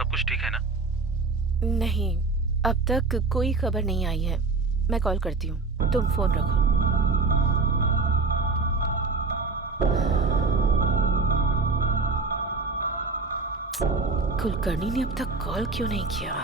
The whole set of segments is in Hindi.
सब कुछ ठीक है ना? नहीं, अब तक कोई खबर नहीं आई है। मैं कॉल करती हूँ, तुम फोन रखो। कुलकर्णी ने अब तक कॉल क्यों नहीं किया?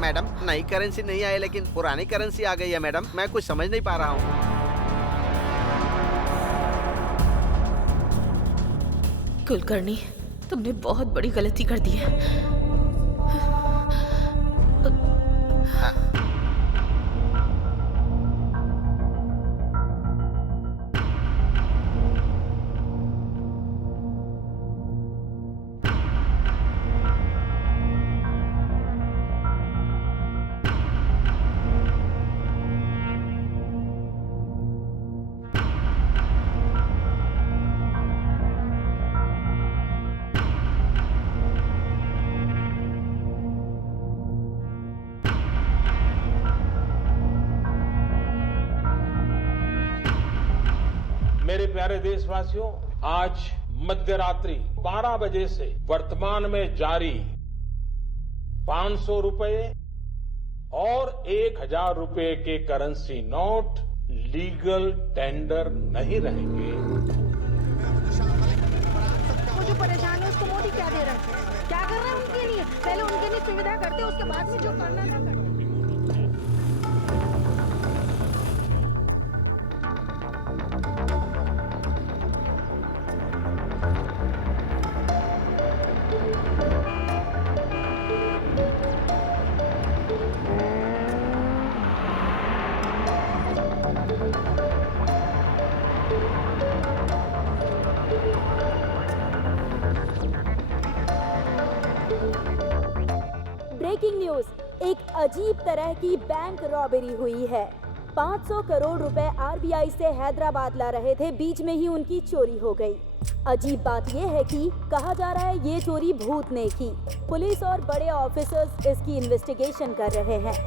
मैडम, नई करेंसी नहीं आई लेकिन पुरानी करेंसी आ गई है मैडम। मैं कुछ समझ नहीं पा रहा हूँ। कुलकर्णी, तुमने बहुत बड़ी गलती कर दी है। मेरे प्यारे देशवासियों, आज मध्यरात्रि 12 बजे से वर्तमान में जारी 500 रुपए और 1000 रुपए के करेंसी नोट लीगल टेंडर नहीं रहेंगे। वो जो परेशान है उसको मोदी क्या दे रहा है? क्या कर रहा है उनके लिए? पहले उनके लिए सुविधा करते, उसके बाद में जो करना था करते। ब्रेकिंग न्यूज, एक अजीब तरह की बैंक रॉबरी हुई है। 500 करोड़ रुपए आरबीआई से हैदराबाद ला रहे थे, बीच में ही उनकी चोरी हो गई। अजीब बात यह है कि कहा जा रहा है ये चोरी भूत ने की। पुलिस और बड़े ऑफिसर्स इसकी इन्वेस्टिगेशन कर रहे हैं।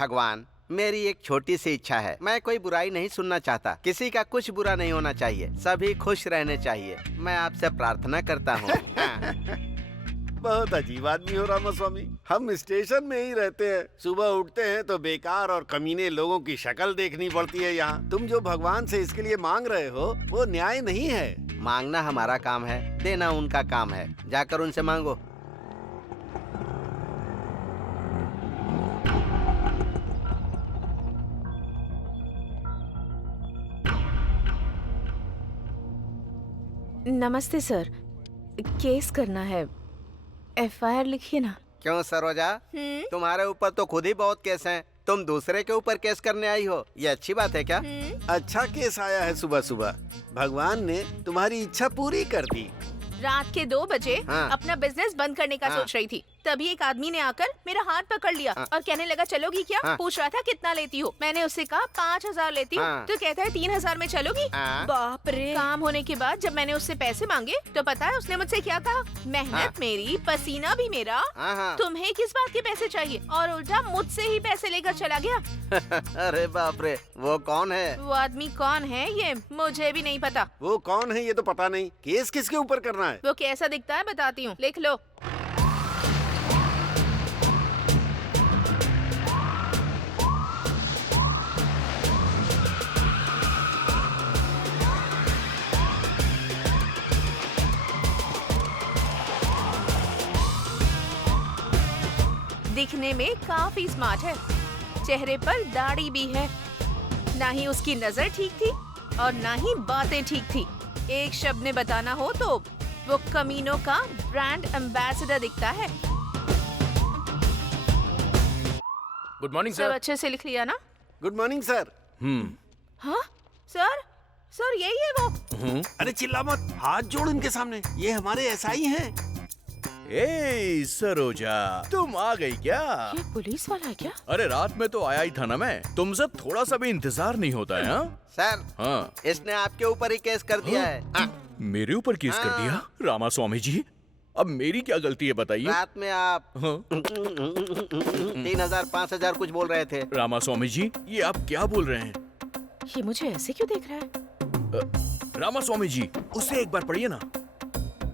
भगवान, मेरी एक छोटी सी इच्छा है। मैं कोई बुराई नहीं सुनना चाहता, किसी का कुछ बुरा नहीं होना चाहिए, सभी खुश रहने चाहिए। मैं आपसे प्रार्थना करता हूँ। बहुत अजीब आदमी हो रामास्वामी। हम स्टेशन में ही रहते हैं, सुबह उठते हैं तो बेकार और कमीने लोगों की शक्ल देखनी पड़ती है यहाँ। तुम जो भगवान से इसके लिए मांग रहे हो वो न्याय नहीं है। मांगना हमारा काम है, देना उनका काम है। जाकर उनसे मांगो। नमस्ते सर, केस करना है, एफआईआर लिखिए ना। क्यों सरोजा, तुम्हारे ऊपर तो खुद ही बहुत केस हैं। तुम दूसरे के ऊपर केस करने आई हो, ये अच्छी बात है क्या? अच्छा केस आया है सुबह सुबह। भगवान ने तुम्हारी इच्छा पूरी कर दी। रात के 2 बजे हाँ। अपना बिजनेस बंद करने का हाँ। सोच रही थी, तभी एक आदमी ने आकर मेरा हाथ पकड़ लिया और कहने लगा चलोगी क्या? हाँ। पूछ रहा था कितना लेती हो। मैंने उससे कहा 5000 लेती हूँ। हाँ। तो कहता है 3000 में चलोगी? हाँ। बाप रे। काम होने के बाद जब मैंने उससे पैसे मांगे तो पता है उसने मुझसे क्या कहा? मेहनत हाँ। मेरी, पसीना भी मेरा, हाँ। तुम्हें किस बात के पैसे चाहिए? और उल्टा मुझसे ही पैसे लेकर चला गया। अरे बाप रे, वो कौन है? वो आदमी कौन है ये मुझे भी नहीं पता। वो कौन है ये तो पता नहीं। केस किसके ऊपर करना है? वो कैसा दिखता है बताती हूँ, लिख लो। दिखने में काफी स्मार्ट है, चेहरे पर दाढ़ी भी है। ना ही उसकी नजर ठीक थी और ना ही बातें ठीक थी। एक शब्द में बताना हो तो वो कमीनों का ब्रांड एम्बेसडर दिखता है। गुड मॉर्निंग सब सर। अच्छे से लिख लिया ना? Good morning sir. हाँ सर, सर यही है वो। अरे चिल्ला मत, हाथ जोड़ इनके सामने, ये हमारे एसआई हैं। ए सरोजा, तुम आ गई क्या? ये पुलिस वाला है क्या? अरे रात में तो आया ही था ना मैं। तुमसे थोड़ा सा भी इंतजार नहीं होता है? सर, हाँ। इसने आपके ऊपर ही केस कर दिया है। मेरे ऊपर केस कर दिया? रामा स्वामी जी, अब मेरी क्या गलती है बताइए? रात में आप हाँ? 3000 5000 कुछ बोल रहे थे। रामा स्वामी जी, ये आप क्या बोल रहे हैं? ये मुझे ऐसे क्यों देख रहा है? रामा स्वामी जी, उसे एक बार पढ़िए ना।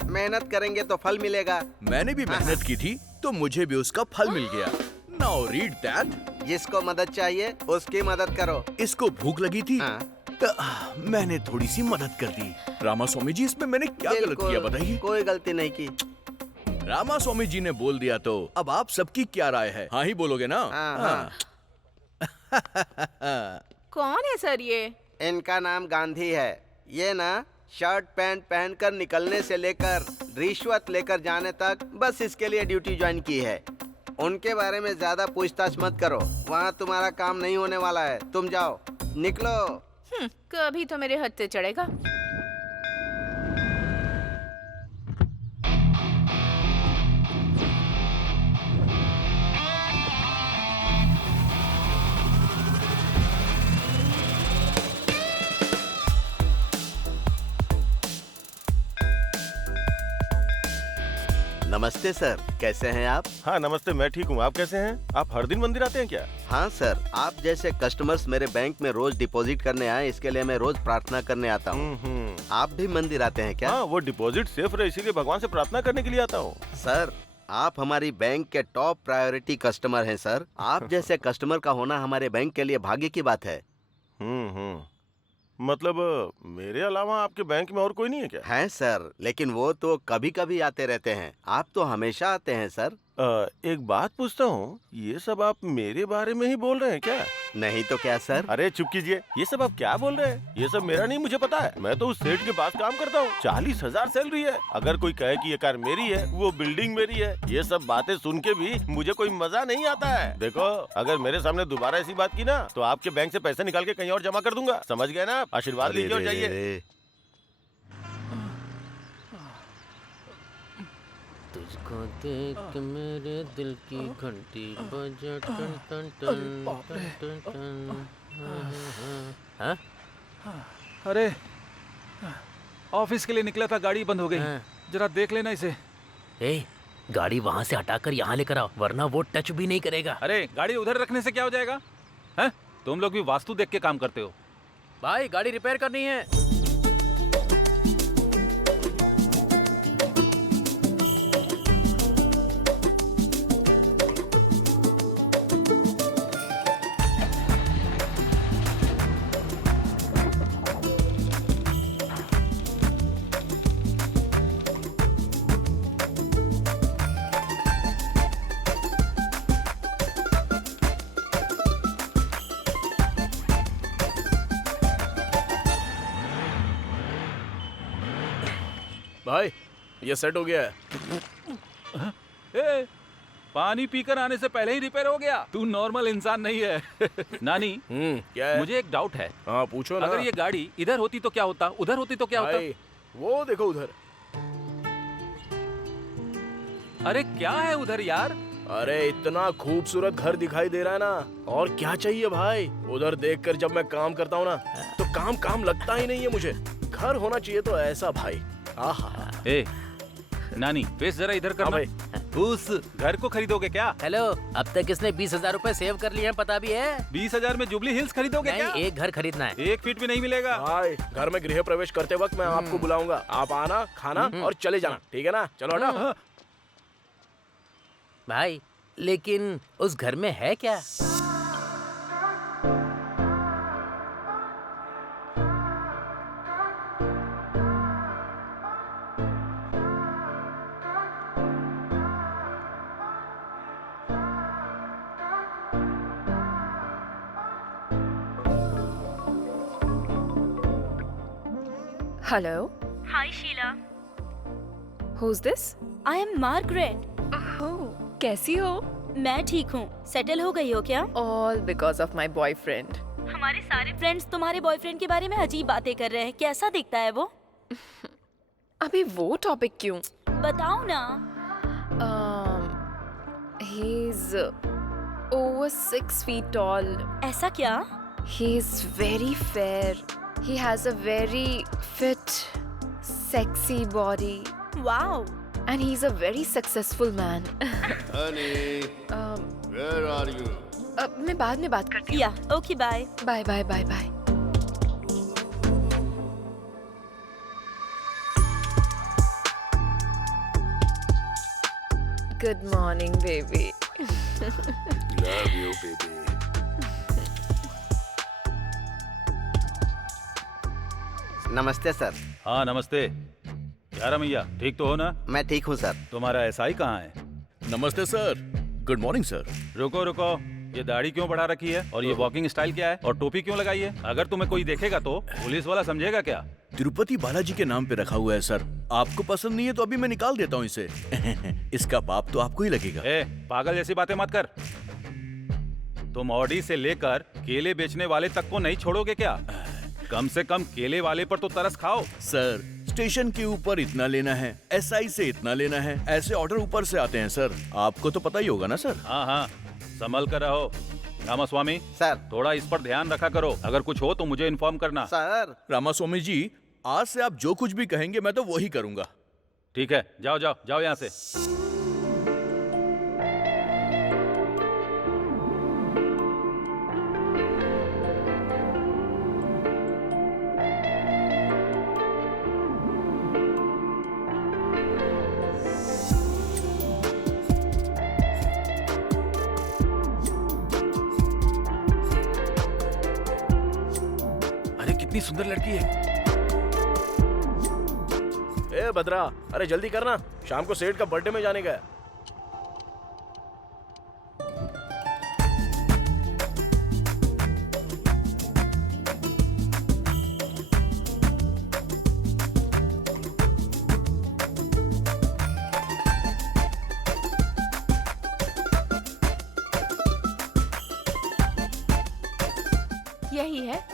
मेहनत करेंगे तो फल मिलेगा। मैंने भी मेहनत की थी तो मुझे भी उसका फल मिल गया। Now read that. जिसको मदद चाहिए उसकी मदद करो। इसको भूख लगी थी हाँ। तो मैंने थोड़ी सी मदद कर दी। रामा स्वामी जी, इसमें मैंने क्या गलत बिल्कुल, किया बताइए? कोई गलती नहीं की। रामा स्वामी जी ने बोल दिया तो अब आप सबकी क्या राय है? हाँ ही बोलोगे ना? हाँ। कौन है सर ये? इनका नाम गांधी है। ये ना शर्ट पैंट पहनकर निकलने से लेकर रिश्वत लेकर जाने तक बस इसके लिए ड्यूटी ज्वाइन की है। उनके बारे में ज्यादा पूछताछ मत करो, वहाँ तुम्हारा काम नहीं होने वाला है। तुम जाओ, निकलो। कभी तो मेरे हत्थे चढ़ेगा। नमस्ते सर, कैसे हैं आप? हाँ नमस्ते, मैं ठीक हूँ। आप कैसे हैं? आप हर दिन मंदिर आते हैं क्या? हाँ सर, आप जैसे कस्टमर्स मेरे बैंक में रोज डिपॉजिट करने आए, इसके लिए मैं रोज प्रार्थना करने आता हूँ। आप भी मंदिर आते हैं क्या? हाँ, वो डिपॉजिट सेफ रहे इसीलिए भगवान से प्रार्थना करने के लिए आता हूँ। सर, आप हमारी बैंक के टॉप प्रायोरिटी कस्टमर हैं सर। आप जैसे कस्टमर का होना हमारे बैंक के लिए भाग्य की बात है। मतलब मेरे अलावा आपके बैंक में और कोई नहीं है क्या? हैं सर, लेकिन वो तो कभी कभी आते रहते हैं। आप तो हमेशा आते हैं सर। एक बात पूछता हूँ, ये सब आप मेरे बारे में ही बोल रहे हैं क्या? नहीं तो क्या सर? अरे चुप कीजिए, ये सब आप क्या बोल रहे हैं? ये सब मेरा नहीं, मुझे पता है। मैं तो उस सेठ के पास काम करता हूँ, 40,000 सैलरी है। अगर कोई कहे कि ये कार मेरी है, वो बिल्डिंग मेरी है, ये सब बातें सुन के भी मुझे कोई मजा नहीं आता है। देखो, अगर मेरे सामने दोबारा ऐसी बात की ना तो आपके बैंक से पैसे निकाल के कहीं और जमा कर दूंगा। समझ गए ना? आशीर्वाद लीजिए और जाइए। तुझको देख के मेरे दिल की घंटी बजा टन टन टन टन टन। हाँ? अरे ऑफिस के लिए निकला था, गाड़ी बंद हो गई। जरा देख लेना इसे। ए, गाड़ी वहाँ से हटाकर यहाँ लेकर आओ, वरना वो टच भी नहीं करेगा। अरे गाड़ी उधर रखने से क्या हो जाएगा? हैं? तुम लोग भी वास्तु देख के काम करते हो। भाई गाड़ी रिपेयर करनी है। भाई ये सेट हो गया है। ए, पानी पीकर आने से पहले ही रिपेयर हो गया। तू नॉर्मल इंसान नहीं है। नानी, क्या है? मुझे एक डाउट है। हाँ पूछो ना। अगर ये गाड़ी इधर होती तो क्या होता, उधर होती तो क्या होता? भाई, वो देखो उधर। अरे क्या है उधर यार? अरे इतना खूबसूरत घर दिखाई दे रहा है ना, और क्या चाहिए भाई। उधर देखकर जब मैं काम करता हूँ ना, तो काम काम लगता ही नहीं है मुझे। घर होना चाहिए तो ऐसा भाई। आहा। ए, नानी फेस जरा इधर करना। उस घर को खरीदोगे क्या? हेलो, अब तक इसने 20,000 रुपए सेव कर लिए हैं, पता भी है? 20,000 में जुबली हिल्स खरीदोगे क्या? नहीं, एक घर खरीदना है। 1 फीट भी नहीं मिलेगा। भाई घर में गृह प्रवेश करते वक्त मैं आपको बुलाऊंगा। आप आना, खाना और चले जाना, ठीक है ना? चलो ना। भाई लेकिन उस घर में है क्या? Hello. Hi Sheila. Who's this? I am Margaret. Oh, कैसी हो? मैं ठीक हूँ। सेटल हो गई हो क्या? All because of my boyfriend. हमारे सारे फ्रेंड्स तुम्हारे बॉयफ्रेंड के बारे में अजीब बातें कर रहे हैं। कैसा दिखता है वो? अभी वो टॉपिक क्यों? बताओ ना। He's over 6 feet tall. ऐसा क्या? He's very fair. He has a very fit, sexy body. Wow. And he's a very successful man. Honey, where are you? मैं बाद में बात करती हूँ। Yeah, okay bye. Bye bye bye bye. Good morning, baby. Love you, baby. नमस्ते सर। हाँ नमस्ते। यार मैया ठीक तो हो ना? मैं ठीक हूँ सर। तुम्हारा एसआई कहाँ है? नमस्ते सर। Good morning sir. रुको रुको, ये दाढ़ी क्यों बढ़ा रखी है और ये वॉकिंग स्टाइल क्या है और टोपी क्यों लगाई है? अगर तुम्हें कोई देखेगा तो पुलिस वाला समझेगा क्या? तिरुपति बालाजी के नाम पे रखा हुआ है सर। आपको पसंद नहीं है तो अभी मैं निकाल देता हूँ इसे। इसका बाप तो आपको ही लगेगा। ए, पागल जैसी बातें मत कर। तुम ऑडी से लेकर केले बेचने वाले तक को नहीं छोड़ोगे क्या? कम से कम केले वाले पर तो तरस खाओ। सर स्टेशन के ऊपर इतना लेना है, एसआई से इतना लेना है, ऐसे ऑर्डर ऊपर से आते हैं सर। आपको तो पता ही होगा ना सर। हाँ हाँ, संभल कर रहो। रामास्वामी सर। थोड़ा इस पर ध्यान रखा करो। अगर कुछ हो तो मुझे इन्फॉर्म करना। सर। रामास्वामी जी, आज से आप जो कुछ भी कहेंगे मैं तो वही करूंगा। ठीक है, जाओ जाओ जाओ यहाँ से। कितनी सुंदर लड़की है। ए भद्रा, अरे जल्दी करना, शाम को सेठ का बर्थडे में जाने का है। यही है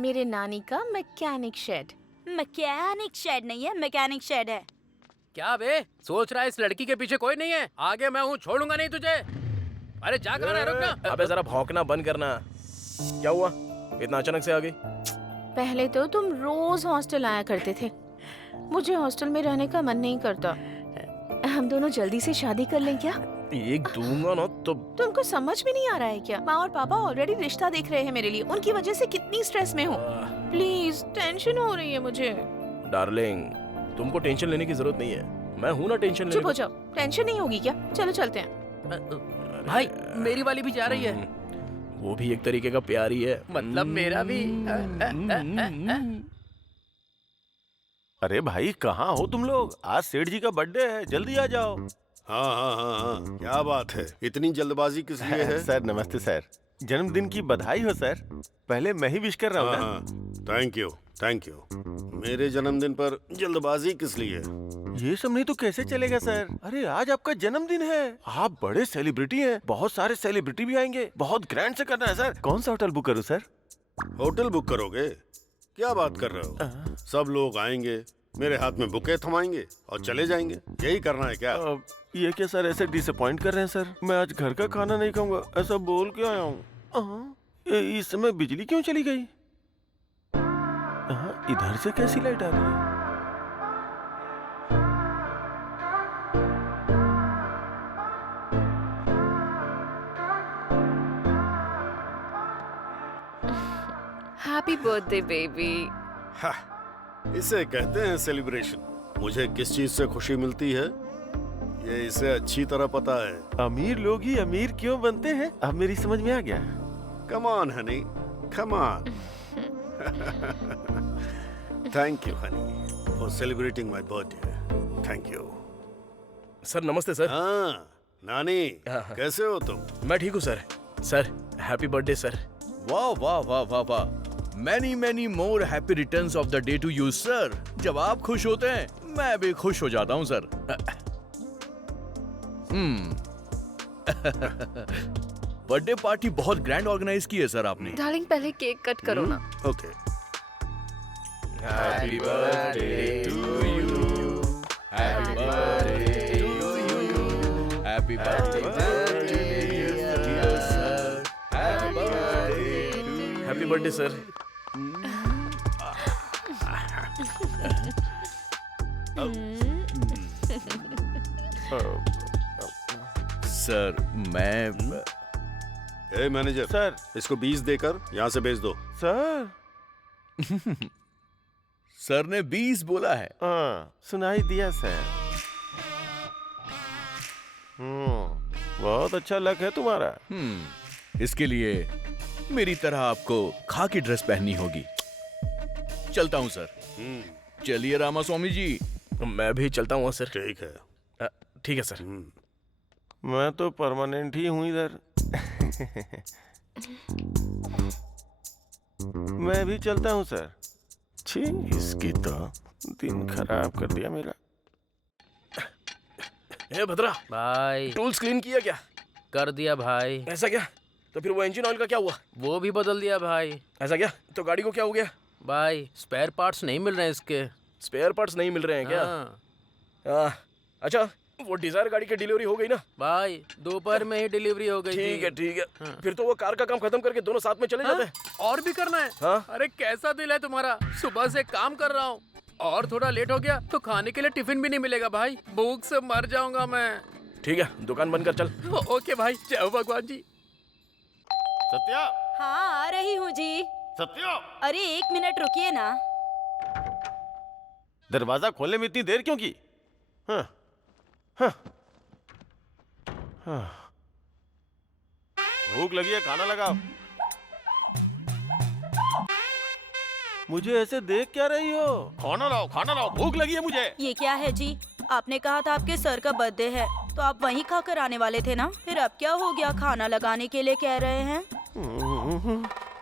मेरे नानी का मैकेनिक शेड। मैकेनिक शेड नहीं है, मैकेनिक शेड है। क्या बे सोच रहा है इस लड़की के पीछे कोई नहीं है? आगे मैं हूँ, छोड़ूंगा नहीं तुझे। अरे जा कहाँ रहा है, रुकना। अबे जरा भौंकना बंद करना। क्या हुआ, इतना अचानक से आ गई? पहले तो तुम रोज हॉस्टल आया करते थे, मुझे हॉस्टल में रहने का मन नहीं करता। हम दोनों जल्दी से शादी कर लें क्या? एक दूंगा ना तो तुमको समझ में नहीं आ रहा है क्या? माँ और पापा ऑलरेडी रिश्ता देख रहे हैं मेरे लिए। उनकी वजह से कितनी स्ट्रेस में हूँ। प्लीज, टेंशन हो रही है मुझे। डार्लिंग, तुमको टेंशन लेने की जरूरत नहीं है, मैं हूँ ना टेंशन लेने चुप हो को। जाओ, टेंशन नहीं होगी क्या? चलो चलते हैं। भाई मेरी वाली भी जा रही है। वो भी एक तरीके का प्यार ही है। मतलब मेरा भी। अरे भाई कहाँ हो तुम लोग? आज सेठ जी का बर्थडे है, जल्दी आ जाओ। हाँ हाँ हाँ हाँ, क्या बात है, इतनी जल्दबाजी किस लिए है? सर नमस्ते सर, जन्मदिन की बधाई हो सर। पहले मैं ही विश कर रहा हूँ हाँ ना। हाँ, थैंक यू थैंक यू। मेरे जन्मदिन पर जल्दबाजी किस लिए? ये सब नहीं तो कैसे चलेगा सर? अरे आज आपका जन्मदिन है, आप बड़े सेलिब्रिटी हैं, बहुत सारे सेलिब्रिटी भी आएंगे, बहुत ग्रैंड से करना है सर। कौन सा होटल बुक करूँ सर? होटल बुक करोगे? क्या बात कर रहे हो? सब लोग आएंगे, मेरे हाथ में बुके थमाएंगे और चले जाएंगे, यही करना है क्या? ये क्या सर ऐसे डिसअपॉइंट कर रहे हैं सर? मैं आज घर का खाना नहीं खाऊंगा, ऐसा बोल के आया हूँ। इस समय बिजली क्यों चली गई? इधर से कैसी लाइट आ रही है? Happy birthday baby. इसे कहते हैं सेलिब्रेशन। मुझे किस चीज से खुशी मिलती है ये इसे अच्छी तरह पता है। अमीर लोग ही अमीर क्यों बनते हैं, अब मेरी समझ में आ गया। Come on honey, come on. Thank you honey for celebrating my birthday. Thank you. Sir नमस्ते सर। हाँ नानी, कैसे हो तुम? मैं ठीक हूँ sir. Sir happy birthday sir. वाह वाह वाह वाह वाह, many many more happy returns of the day to you sir. जब आप खुश होते हैं मैं भी खुश हो जाता हूँ सर। बर्थडे पार्टी बहुत ग्रैंड ऑर्गेनाइज की है सर आपने। डार्लिंग पहले केक कट करो ना। Okay. Happy birthday to you, happy birthday to you, happy birthday sir, happy birthday. Happy birthday sir. Sir मैं ए मैनेजर सर इसको 20 देकर यहाँ से भेज दो। सर सर ने 20 बोला है। हाँ सुनाई दिया सर। बहुत अच्छा लक है तुम्हारा। इसके लिए मेरी तरह आपको खाकी ड्रेस पहननी होगी। चलता हूँ सर। चलिए रामास्वामी जी। मैं भी चलता हूँ सर। ठीक है। ठीक है सर। मैं तो परमानेंट ही हूँ इधर। मैं भी चलता हूँ सर। छी, इसकी तो दिन खराब कर दिया मेरा। ए भद्रा भाई टूल्स क्लीन किया क्या? कर दिया भाई। ऐसा क्या? तो फिर वो इंजन ऑयल का क्या हुआ? वो भी बदल दिया भाई। ऐसा क्या? तो गाड़ी को क्या हो गया? भाई स्पेयर पार्ट्स नहीं मिल रहे हैं इसके। स्पेयर पार्ट्स नहीं मिल रहे हैं क्या? अच्छा वो डिजायर गाड़ी की डिलीवरी हो गई ना? भाई दोपहर में ही डिलीवरी हो गई थी। ठीक है ठीक है। फिर तो वो कार का काम खत्म करके दोनों साथ में चले जाते हैं। और भी करना है? हाँ? अरे कैसा दिल है तुम्हारा, सुबह से काम कर रहा हूँ और थोड़ा लेट हो गया तो खाने के लिए टिफिन भी नहीं मिलेगा भाई, भूख से मर जाऊंगा मैं। ठीक है दुकान बंद कर चल। ओके भाई, जय हो भगवान जी। सत्या। हाँ आ रही हूँ जी। सत्या। अरे 1 मिनट रुकिए ना। दरवाजा खोलने में इतनी देर क्यों की? हाँ, हाँ, हाँ। भूख लगी है, खाना लगाओ। मुझे ऐसे देख क्या रही हो? खाना लाओ, भूख लगी है मुझे। ये क्या है जी? आपने कहा था आपके सर का बर्थडे है तो आप वहीं खाकर आने वाले थे ना, फिर अब क्या हो गया? खाना लगाने के लिए कह रहे हैं।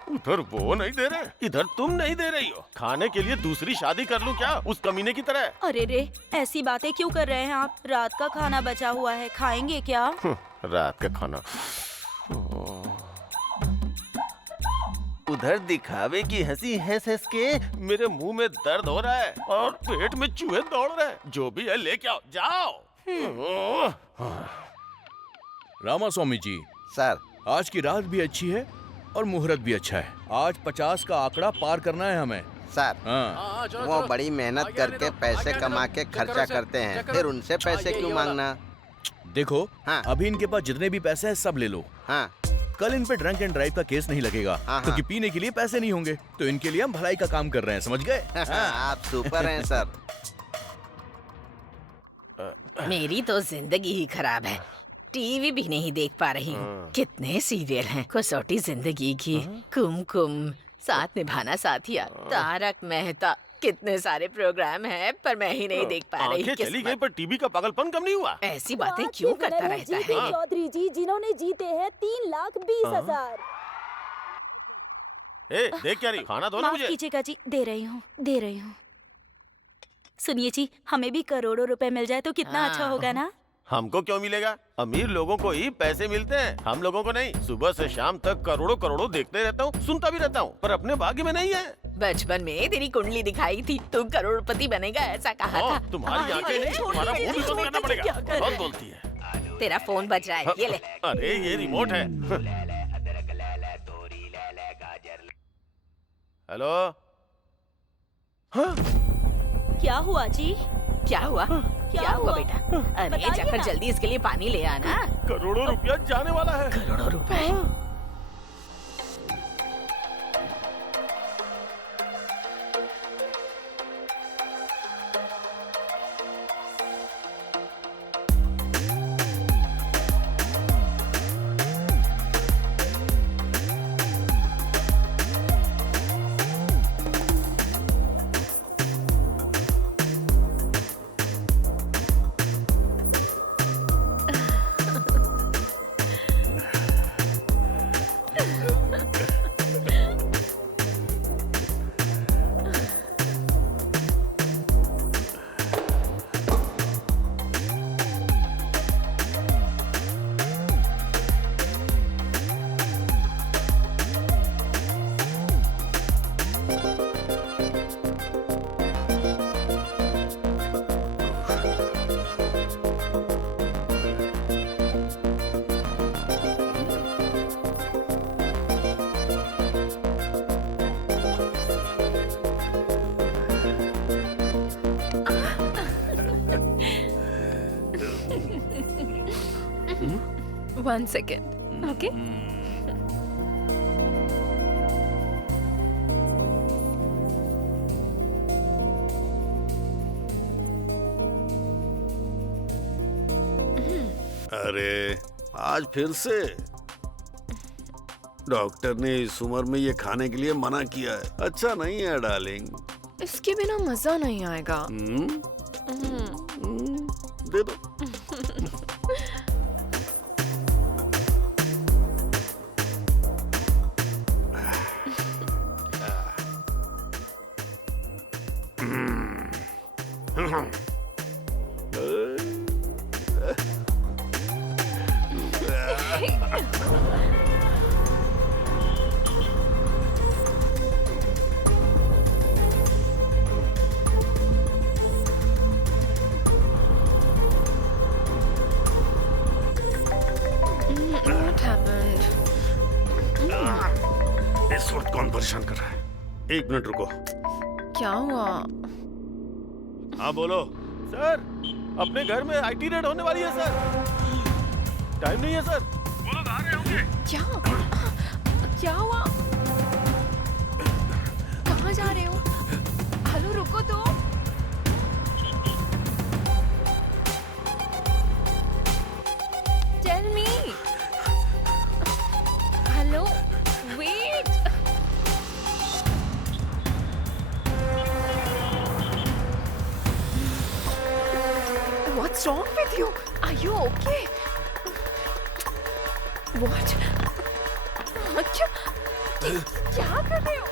उधर वो नहीं दे रहे, इधर तुम नहीं दे रही हो। खाने के लिए दूसरी शादी कर लूं क्या उस कमीने की तरह? अरे रे, ऐसी बातें क्यों कर रहे हैं आप? रात का खाना बचा हुआ है, खाएंगे क्या? रात का खाना। उधर दिखावे की हंसी हंस हंस के मेरे मुंह में दर्द हो रहा है और पेट में चूहे दौड़ रहे हैं। जो भी है लेके आओ, जाओ। रामास्वामी जी सर आज की रात भी अच्छी है और मुहूर्त भी अच्छा है। आज 50 का आंकड़ा पार करना है हमें। सर हाँ वो बड़ी मेहनत करके पैसे कमा के खर्चा करते हैं, फिर उनसे पैसे क्यों मांगना? देखो, हाँ। अभी इनके पास जितने भी पैसे हैं सब ले लो। हाँ कल इन पे ड्रंक एंड ड्राइव का केस नहीं लगेगा, हाँ। क्योंकि पीने के लिए पैसे नहीं होंगे। तो इनके लिए हम भलाई का काम कर रहे हैं, समझ गए? आप सुपर हैं सर। मेरी तो जिंदगी ही खराब है, टीवी भी नहीं देख पा रही हूँ। कितने सीरियल हैं, कसौटी जिंदगी की, कुमकुम, साथ निभाना साथिया, तारक मेहता, कितने सारे प्रोग्राम हैं, पर मैं ही नहीं देख पा रही। आंखें चली गई पर टीवी का पागलपन कम नहीं हुआ। ऐसी बातें क्यों करता रहता है? चौधरी जी, जिन्होंने जीते हैं 3,20,000। ए, देख क्या रही, खाना दो ना माफ मुझे। कीजिएगा जी, दे रही हूँ। सुनिए जी, हमें भी करोड़ों रुपए मिल जाए तो कितना अच्छा होगा ना? हमको क्यों मिलेगा? अमीर लोगों को ही पैसे मिलते हैं, हम लोगों को नहीं। सुबह से शाम तक करोड़ों करोड़ों देखते रहता हूँ, सुनता भी रहता हूँ, पर अपने भाग्य में नहीं है। बचपन में तेरी कुंडली दिखाई थी, तू करोड़पति बनेगा ऐसा कहा था। तुम्हारी आंखें नहीं, तुम्हारा मुंह भी बंद करना पड़ेगा। बहुत बोलती है। तेरा फोन बज रहा है, ये ले। अरे ये रिमोट है। हेलो। क्या हुआ जी? क्या हुआ? क्या हुआ बेटा? अरे बताइए जाकर ना। जल्दी इसके लिए पानी ले आना। करोड़ों रुपया जाने वाला है। करोड़ों रुपए? One second, okay? अरे आज फिर से डॉक्टर ने इस उम्र में ये खाने के लिए मना किया है। अच्छा नहीं है डार्लिंग। इसके बिना मजा नहीं आएगा। दे दो। What happened? इस वक्त कौन परेशान कर रहा है? 1 मिनट रुको। क्या हुआ? हाँ बोलो। सर, अपने घर में आईटी रेड होने वाली है सर। टाइम नहीं है सर। वो लोग आ रहे होंगे। क्या हुआ? कहाँ जा रहे हो? हेलो रुको तो। Tell me. Hello, wait. What's wrong with you? Are you okay? What? क्या कर रहे हो?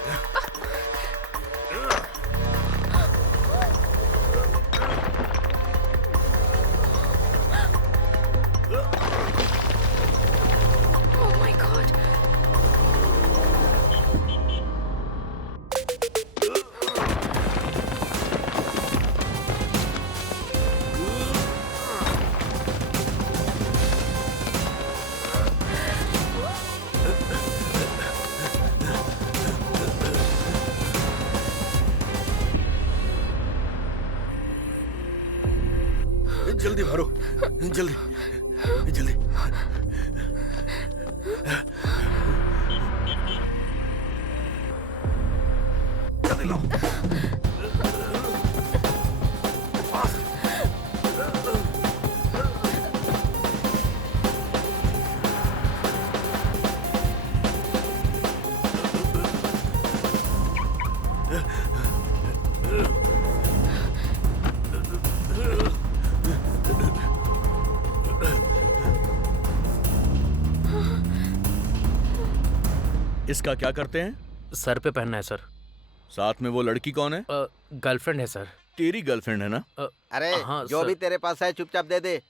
Oh my God! जल्दी भरो, जल्दी जल्दी। जल्दी लाओ। इसका क्या करते हैं? सर पे पहनना है सर। साथ में वो लड़की कौन है? गर्लफ्रेंड है सर। तेरी गर्लफ्रेंड है ना? अरे हाँ, जो सर। भी तेरे पास है चुपचाप दे दे।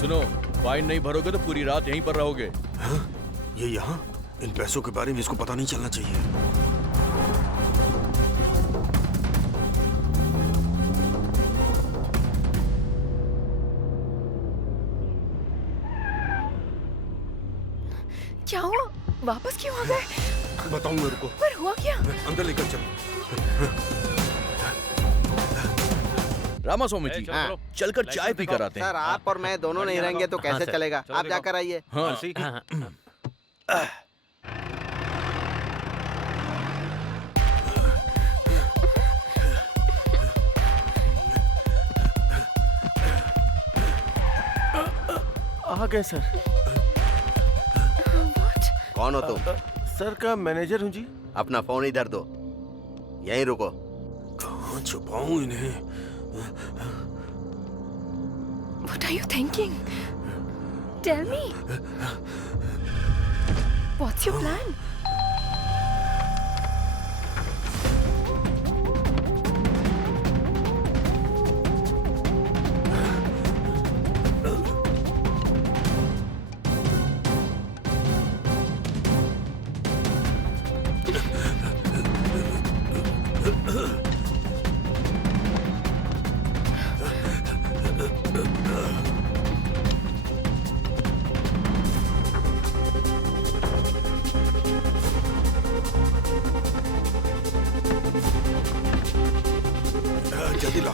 सुनो, फाइन नहीं भरोगे तो पूरी रात यहीं पर रहोगे। हाँ? ये यहाँ? इन पैसों के बारे में इसको पता नहीं चलना चाहिए। क्या हुआ? वापस क्यों आ गए? बताऊं मेरे को। पर हुआ क्या? अंदर लेकर चलो। रामास्वामी जी, हाँ। चलकर चाय पी कर आते हैं। सर आप और मैं दोनों नहीं रहेंगे तो कैसे सर। चलेगा? आप जाकर आइए। हाँ। आ गए सर। कौन हो तुम? सर का मैनेजर हूँ जी। अपना फोन इधर दो, यहीं रुको। कहाँ छुपाऊं इन्हें? What are you thinking? Tell me. What's your plan? जल्दी ला।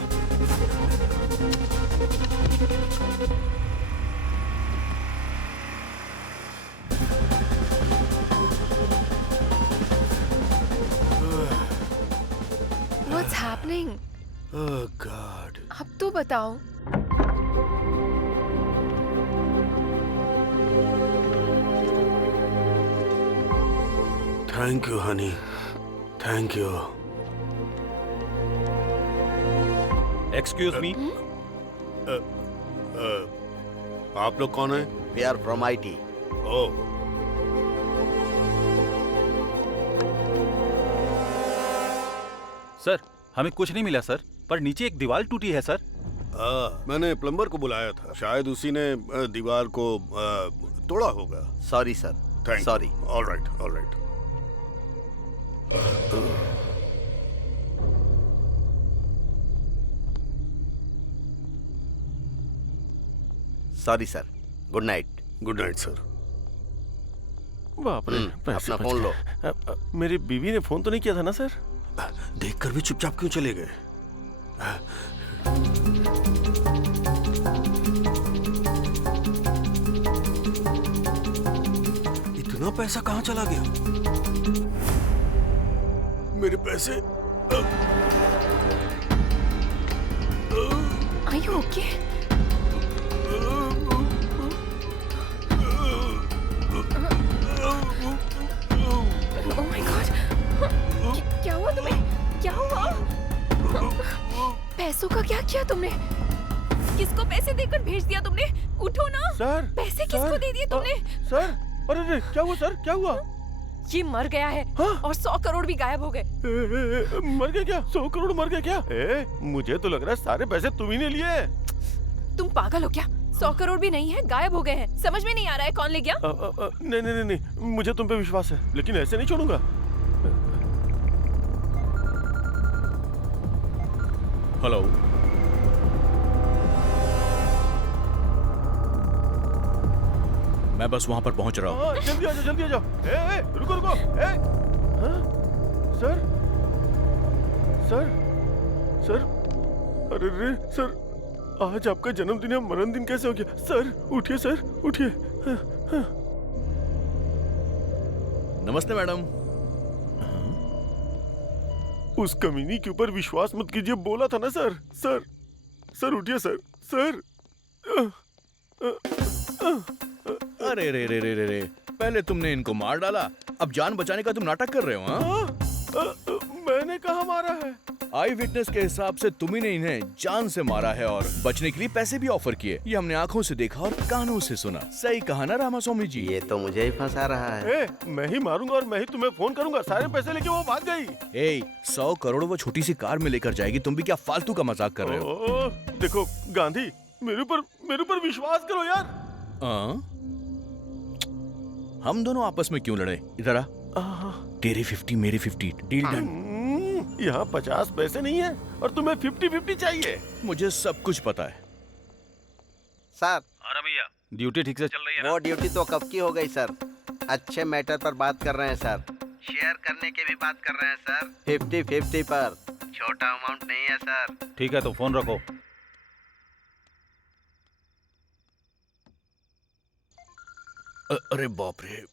What's happening? Oh God. अब तो बताओ। Thank you, honey. Thank you. Excuse me. आप लोग कौन हैं? We are from IT। Oh, sir हमें कुछ नहीं मिला सर, पर नीचे एक दीवार टूटी है सर। मैंने प्लम्बर को बुलाया था, शायद उसी ने दीवार को तोड़ा होगा। Sorry sir, thank sorry. All right, all right. Sorry sir, good night. Good night sir. बाप रे, पैसे अपना बच फोन गए। लो। मेरी बीवी ने फोन तो नहीं किया था ना सर? देखकर भी चुपचाप क्यों चले गए? इतना पैसा कहाँ चला गया? मेरे पैसे। Are you okay? Oh my God! क्या हुआ तुम्हें? क्या हुआ? पैसों का क्या किया तुमने? किसको पैसे देकर भेज दिया तुमने? उठो ना। सर, पैसे किसको दे दिए तुमने? सर, अरे क्या हुआ सर? क्या हुआ? ये मर गया है। हाँ? और 100 करोड़ भी गायब हो गए। मर गया क्या? 100 करोड़ मर गया क्या? मुझे तो लग रहा है सारे पैसे तुम ही ने लिए। तुम पागल हो क्या? 100 करोड़ भी नहीं है, गायब हो गए हैं। समझ में नहीं आ रहा है कौन ले गया? नहीं नहीं नहीं, मुझे तुम पे विश्वास है, लेकिन ऐसे नहीं छोड़ूंगा। हेलो, मैं बस वहां पर पहुंच रहा हूँ। जल्दी आ जाओ, जल्दी आ जाओ। रुको रुको। हाँ? सर, सर, सर, अरे रे सर, आज आपका जन्मदिन है, मरण दिन कैसे हो गया? सर उठिए, सर उठिए। नमस्ते मैडम। उस कमीनी के ऊपर विश्वास मत कीजिए, बोला था ना सर। सर उठिए सर। सर अरे रे रे रे रे रे, पहले तुमने इनको मार डाला, अब जान बचाने का तुम नाटक कर रहे हो? हाँ? मैंने कहा मारा है? आई विटनेस के हिसाब से तुम ही ने इन्हें जान से मारा है और बचने के लिए पैसे भी ऑफर किए। ये हमने आंखों से देखा और कानों से सुना। सही कहा ना रामास्वामी जी? ये तो मुझे ही फंसा रहा है। मैं ही मारूंगा और मैं ही तुम्हें फोन करूंगा। सारे पैसे लेके वो भाग गई। 100 करोड़ वो छोटी सी कार में लेकर जाएगी, तुम भी क्या फालतू का मजाक कर रहे हो? देखो गांधी, मेरे ऊपर विश्वास करो यार। हम दोनों आपस में क्यों लड़े? इधर आ। तेरे 50 मेरे 50, डील डन। यहाँ 50 पैसे नहीं है और तुम्हें 50-50 चाहिए। मुझे सब कुछ पता है सर। हाँ भैया, ड्यूटी ठीक से चल रही है? वो ड्यूटी तो कब की हो गई सर। अच्छे मैटर पर बात कर रहे हैं सर। शेयर करने की भी बात कर रहे हैं सर। 50-50 पर, छोटा अमाउंट नहीं है सर। ठीक है तो फोन रखो। अरे बाप रे।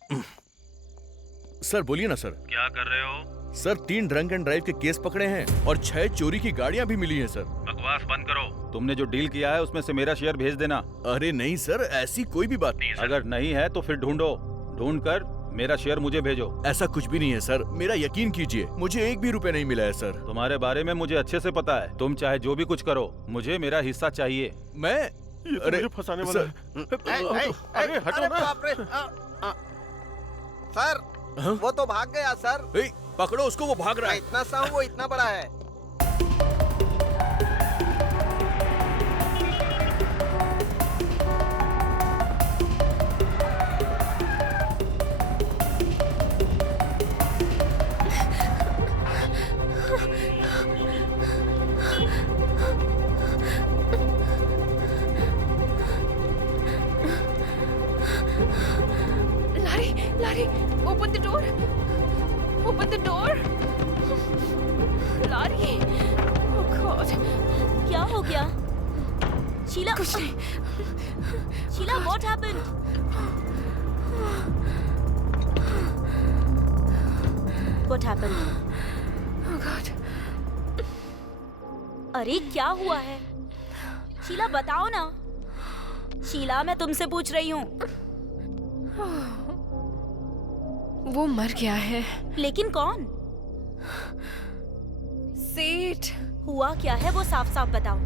सर बोलिए ना सर। क्या कर रहे हो? सर 3 ड्रंक एंड ड्राइव के केस पकड़े हैं और 6 चोरी की गाड़ियां भी मिली हैं सर। बकवास बंद करो। तुमने जो डील किया है उसमें से मेरा शेयर भेज देना। अरे नहीं सर, ऐसी कोई भी बात नहीं है सर। अगर नहीं है तो फिर ढूंढ कर मेरा शेयर मुझे भेजो। ऐसा कुछ भी नहीं है सर, मेरा यकीन कीजिए, मुझे 1 भी रुपए नहीं मिला है सर। तुम्हारे बारे में मुझे अच्छे से पता है। तुम चाहे जो भी कुछ करो, मुझे मेरा हिस्सा चाहिए। मैं ये तो मुझे फंसाने वाला है। अरे हटो ना। सर वो तो भाग गया सर। पकड़ो उसको, वो भाग रहा है। इतना सा हूँ, वो इतना बड़ा है। Larry, open the door. Open the door. Larry. Oh God. क्या हो गया? शीला, कुछ नहीं। Sheila, what happened? What happened? Oh God. अरे क्या हुआ है? शीला बताओ ना। शीला, मैं तुमसे पूछ रही हूँ। वो मर गया है। लेकिन कौन? सेठ। हुआ क्या है वो साफ साफ बताओ।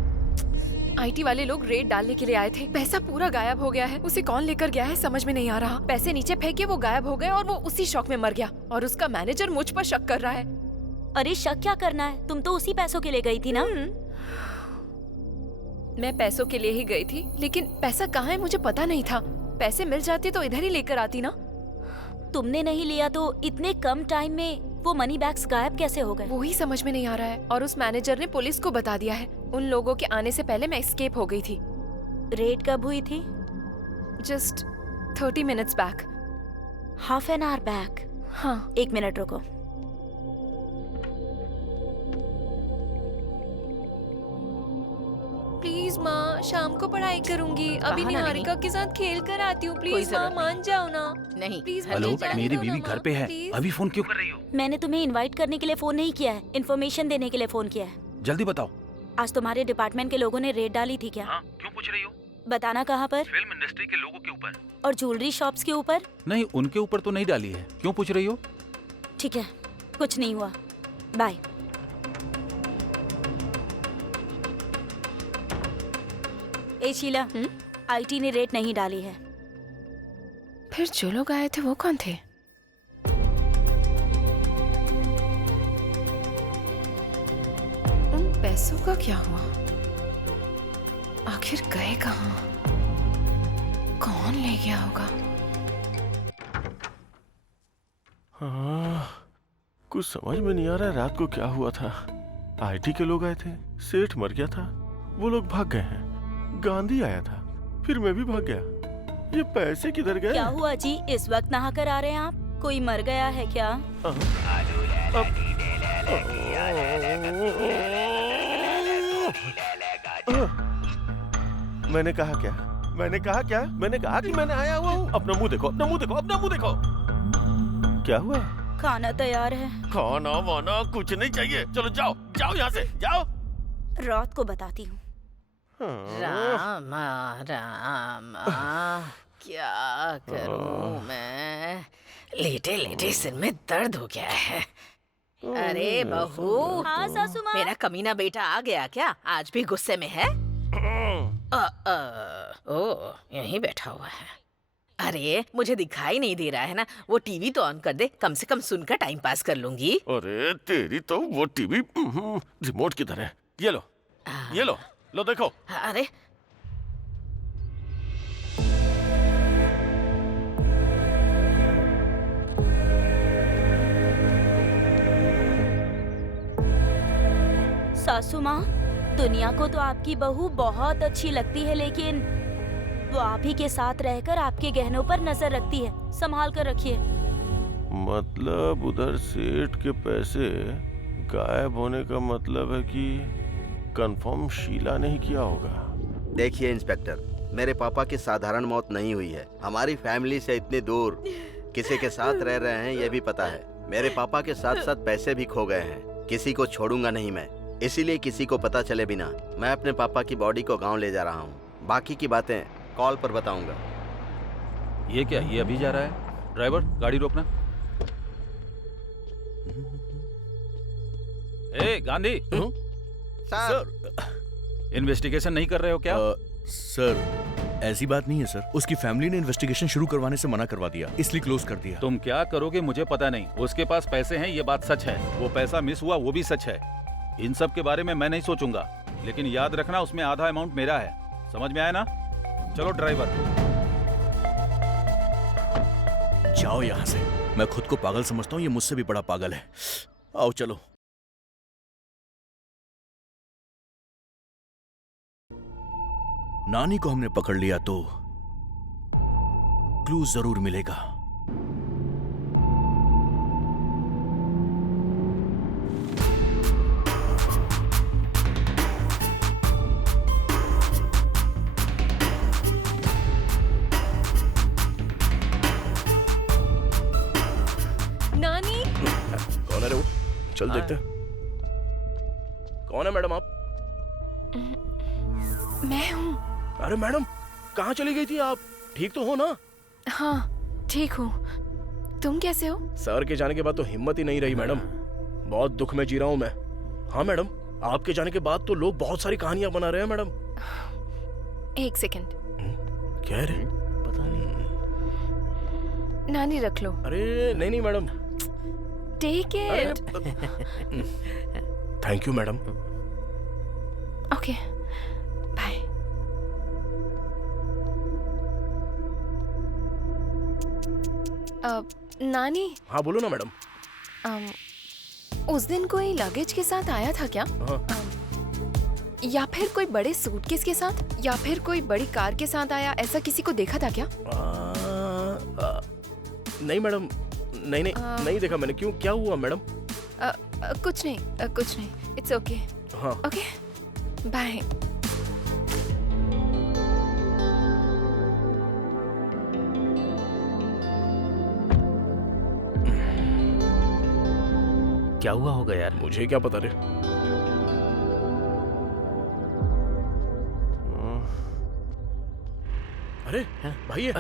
आईटी वाले लोग रेड डालने के लिए आए थे। पैसा पूरा गायब हो गया है। उसे कौन लेकर गया है समझ में नहीं आ रहा। पैसे नीचे फेंके, वो गायब हो गए और वो उसी शौक में मर गया। और उसका मैनेजर मुझ पर शक कर रहा है। अरे शक क्या करना है, तुम तो उसी पैसों के लिए गई थी ना? मैं पैसों के लिए ही गई थी, लेकिन पैसा कहाँ है मुझे पता नहीं था। पैसे मिल जाते तो इधर ही लेकर आती ना। तुमने नहीं लिया तो इतने कम टाइम में वो मनी बैग्स गायब कैसे हो गए? वो ही समझ में नहीं आ रहा है। और उस मैनेजर ने पुलिस को बता दिया है। उन लोगों के आने से पहले मैं एस्केप हो गई थी। रेड कब हुई थी? Just 30 minutes back. Half an hour back? हाँ। 1 मिनट रुको। प्लीज माँ, शाम को पढ़ाई करूंगी। अभी निहारिका के साथ खेल कर आती हूँ। प्लीज माँ, मान जाओ ना। नहीं प्लीज। हेलो, मेरी बीवी घर पे है। अभी फोन क्यों कर रही हो? मैंने तुम्हें इनवाइट करने के लिए फोन नहीं किया है, इन्फॉर्मेशन देने के लिए फोन किया है। जल्दी बताओ। आज तुम्हारे डिपार्टमेंट के लोगों ने रेड डाली थी क्या? हाँ, क्यों पूछ रही हो? बताना कहाँ पर? फिल्म इंडस्ट्री के लोगों के ऊपर। और ज्वेलरी शॉप्स के ऊपर? नहीं, उनके ऊपर तो नहीं डाली है। क्यों पूछ रही हो? ठीक है, कुछ नहीं हुआ, बाय। ए शीला, आईटी ने रेट नहीं डाली है। फिर जो लोग आए थे वो कौन थे? उन पैसों का क्या हुआ? आखिर गए कहाँ? कौन ले गया होगा? हाँ, कुछ समझ में नहीं आ रहा है रात को क्या हुआ था। आईटी के लोग आए थे, सेठ मर गया था, वो लोग भाग गए हैं। गांधी आया था, फिर मैं भी भाग गया। ये पैसे किधर गए? क्या हुआ जी, इस वक्त नहा कर आ रहे हैं आप? कोई मर गया है क्या? मैंने कहा क्या? मैंने कहा क्या? मैंने कहा कि मैंने आया हुआ हूँ। अपना मुंह देखो, अपना मुंह देखो, अपना मुंह देखो। क्या हुआ? खाना तैयार है। खाना वाना कुछ नहीं चाहिए। चलो जाओ, जाओ यहाँ से, जाओ। रात को बताती हूँ। रामा रामा, क्या करूं मैं? लेटे लेटे सिर में दर्द हो गया है। अरे बहू। हाँ सासू माँ। मेरा कमीना बेटा आ गया क्या? आज भी गुस्से में है? ओ, यहीं बैठा हुआ है। अरे मुझे दिखाई नहीं दे रहा है ना, वो टीवी तो ऑन कर दे, कम से कम सुनकर टाइम पास कर लूंगी। अरे तेरी तो वो टीवी रिमोट किधर है? ये लो, ये लो, लो देखो। अरे सासू माँ, दुनिया को तो आपकी बहू बहुत अच्छी लगती है, लेकिन वो आप ही के साथ रहकर आपके गहनों पर नजर रखती है। संभाल कर रखिए। मतलब उधर सेठ के पैसे गायब होने का मतलब है कि कंफर्म शीला ने ही किया होगा। देखिए इंस्पेक्टर, मेरे पापा की साधारण मौत नहीं हुई है। हमारी फैमिली से इतनी दूर किसी के साथ रह रहे हैं ये भी पता है। मेरे पापा के साथ साथ पैसे भी खो गए हैं। किसी को छोड़ूंगा नहीं मैं, इसीलिए किसी को पता चले बिना मैं अपने पापा की बॉडी को गांव ले जा रहा हूँ। बाकी की बातें कॉल पर बताऊंगा। ये क्या, ये अभी जा रहा है? ड्राइवर गाड़ी रोकना। ए गांधी, सर, इन्वेस्टिगेशन नहीं कर रहे हो क्या? सर ऐसी बात नहीं है सर। उसकी फैमिली ने इन्वेस्टिगेशन शुरू करवाने से मना करवा दिया, इसलिए क्लोज कर दिया। तुम क्या करोगे मुझे पता नहीं। उसके पास पैसे हैं ये बात सच है, वो पैसा मिस हुआ वो भी सच है। इन सब के बारे में मैं नहीं सोचूंगा, लेकिन याद रखना उसमें आधा अमाउंट मेरा है। समझ में आया ना? चलो ड्राइवर। जाओ यहाँ से। मैं खुद को पागल समझता हूँ, ये मुझसे भी बड़ा पागल है। आओ चलो। नानी को हमने पकड़ लिया तो क्लू जरूर मिलेगा। नानी, कौन है रे वो? चल देखते हैं। कौन है मैडम आप? मैं हूँ। अरे मैडम, कहाँ चली गई थी आप? ठीक तो हो ना? हाँ ठीक हूँ। तुम कैसे हो? सर के जाने के बाद तो हिम्मत ही नहीं रही मैडम। बहुत दुख में जी रहा हूँ मैं। हाँ मैडम, आपके जाने के बाद तो लोग बहुत सारी कहानियां बना रहे हैं मैडम। एक सेकंड। क्या है रे? पता नहीं। नानी रख लो। अरे नहीं नहीं madam. Take it. Thank you madam. Okay bye. नानी। हाँ बोलो ना मैडम। उस दिन कोई लगेज के साथ आया था क्या? या फिर कोई बड़े सूटकेस के साथ, या फिर कोई बड़ी कार के साथ आया, ऐसा किसी को देखा था क्या? नहीं मैडम, नहीं नहीं नहीं देखा मैंने। क्यों, क्या हुआ मैडम? कुछ नहीं, कुछ नहीं। It's okay. हाँ ओके बाय। क्या हुआ होगा यार? मुझे क्या पता रे। अरे भाई ये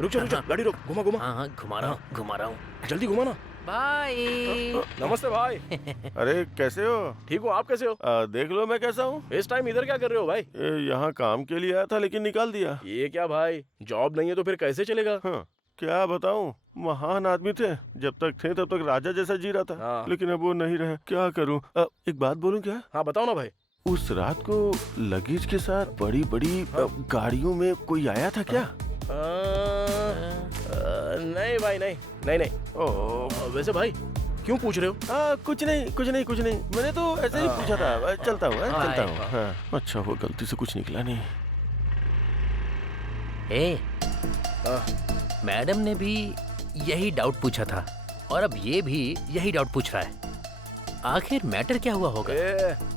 रुक जा, गाड़ी रोक, घुमा घुमा। हाँ घुमा रहा हूँ, घुमा रहा हूँ। जल्दी घुमा ना। बाय। नमस्ते भाई। अरे कैसे हो? ठीक हो, आप कैसे हो? देख लो मैं कैसा हूँ। इस टाइम इधर क्या कर रहे हो भाई? यहाँ काम के लिए आया था लेकिन निकाल दिया। ये क्या भाई, जॉब नहीं है तो फिर कैसे चलेगा? हाँ, क्या बताऊं, महान आदमी थे। जब तक थे तब तक राजा जैसा जी रहा था। हाँ। लेकिन अब वो नहीं रहे। क्या करूं? एक बात बोलूं क्या? हाँ बताओ ना भाई। उस रात को लगेज के साथ बड़ी बड़ी गाड़ियों में कोई आया था क्या? नहीं भाई, नहीं नहीं नहीं। वैसे भाई क्यों पूछ रहे हो? कुछ नहीं कुछ नहीं कुछ नहीं, मैंने तो ऐसे ही पूछा था। चलता हूँ चलता हूँ। अच्छा हुआ गलती से कुछ निकला नहीं। मैडम ने भी यही डाउट पूछा था और अब ये भी यही डाउट पूछ रहा है। आखिर मैटर क्या हुआ होगा?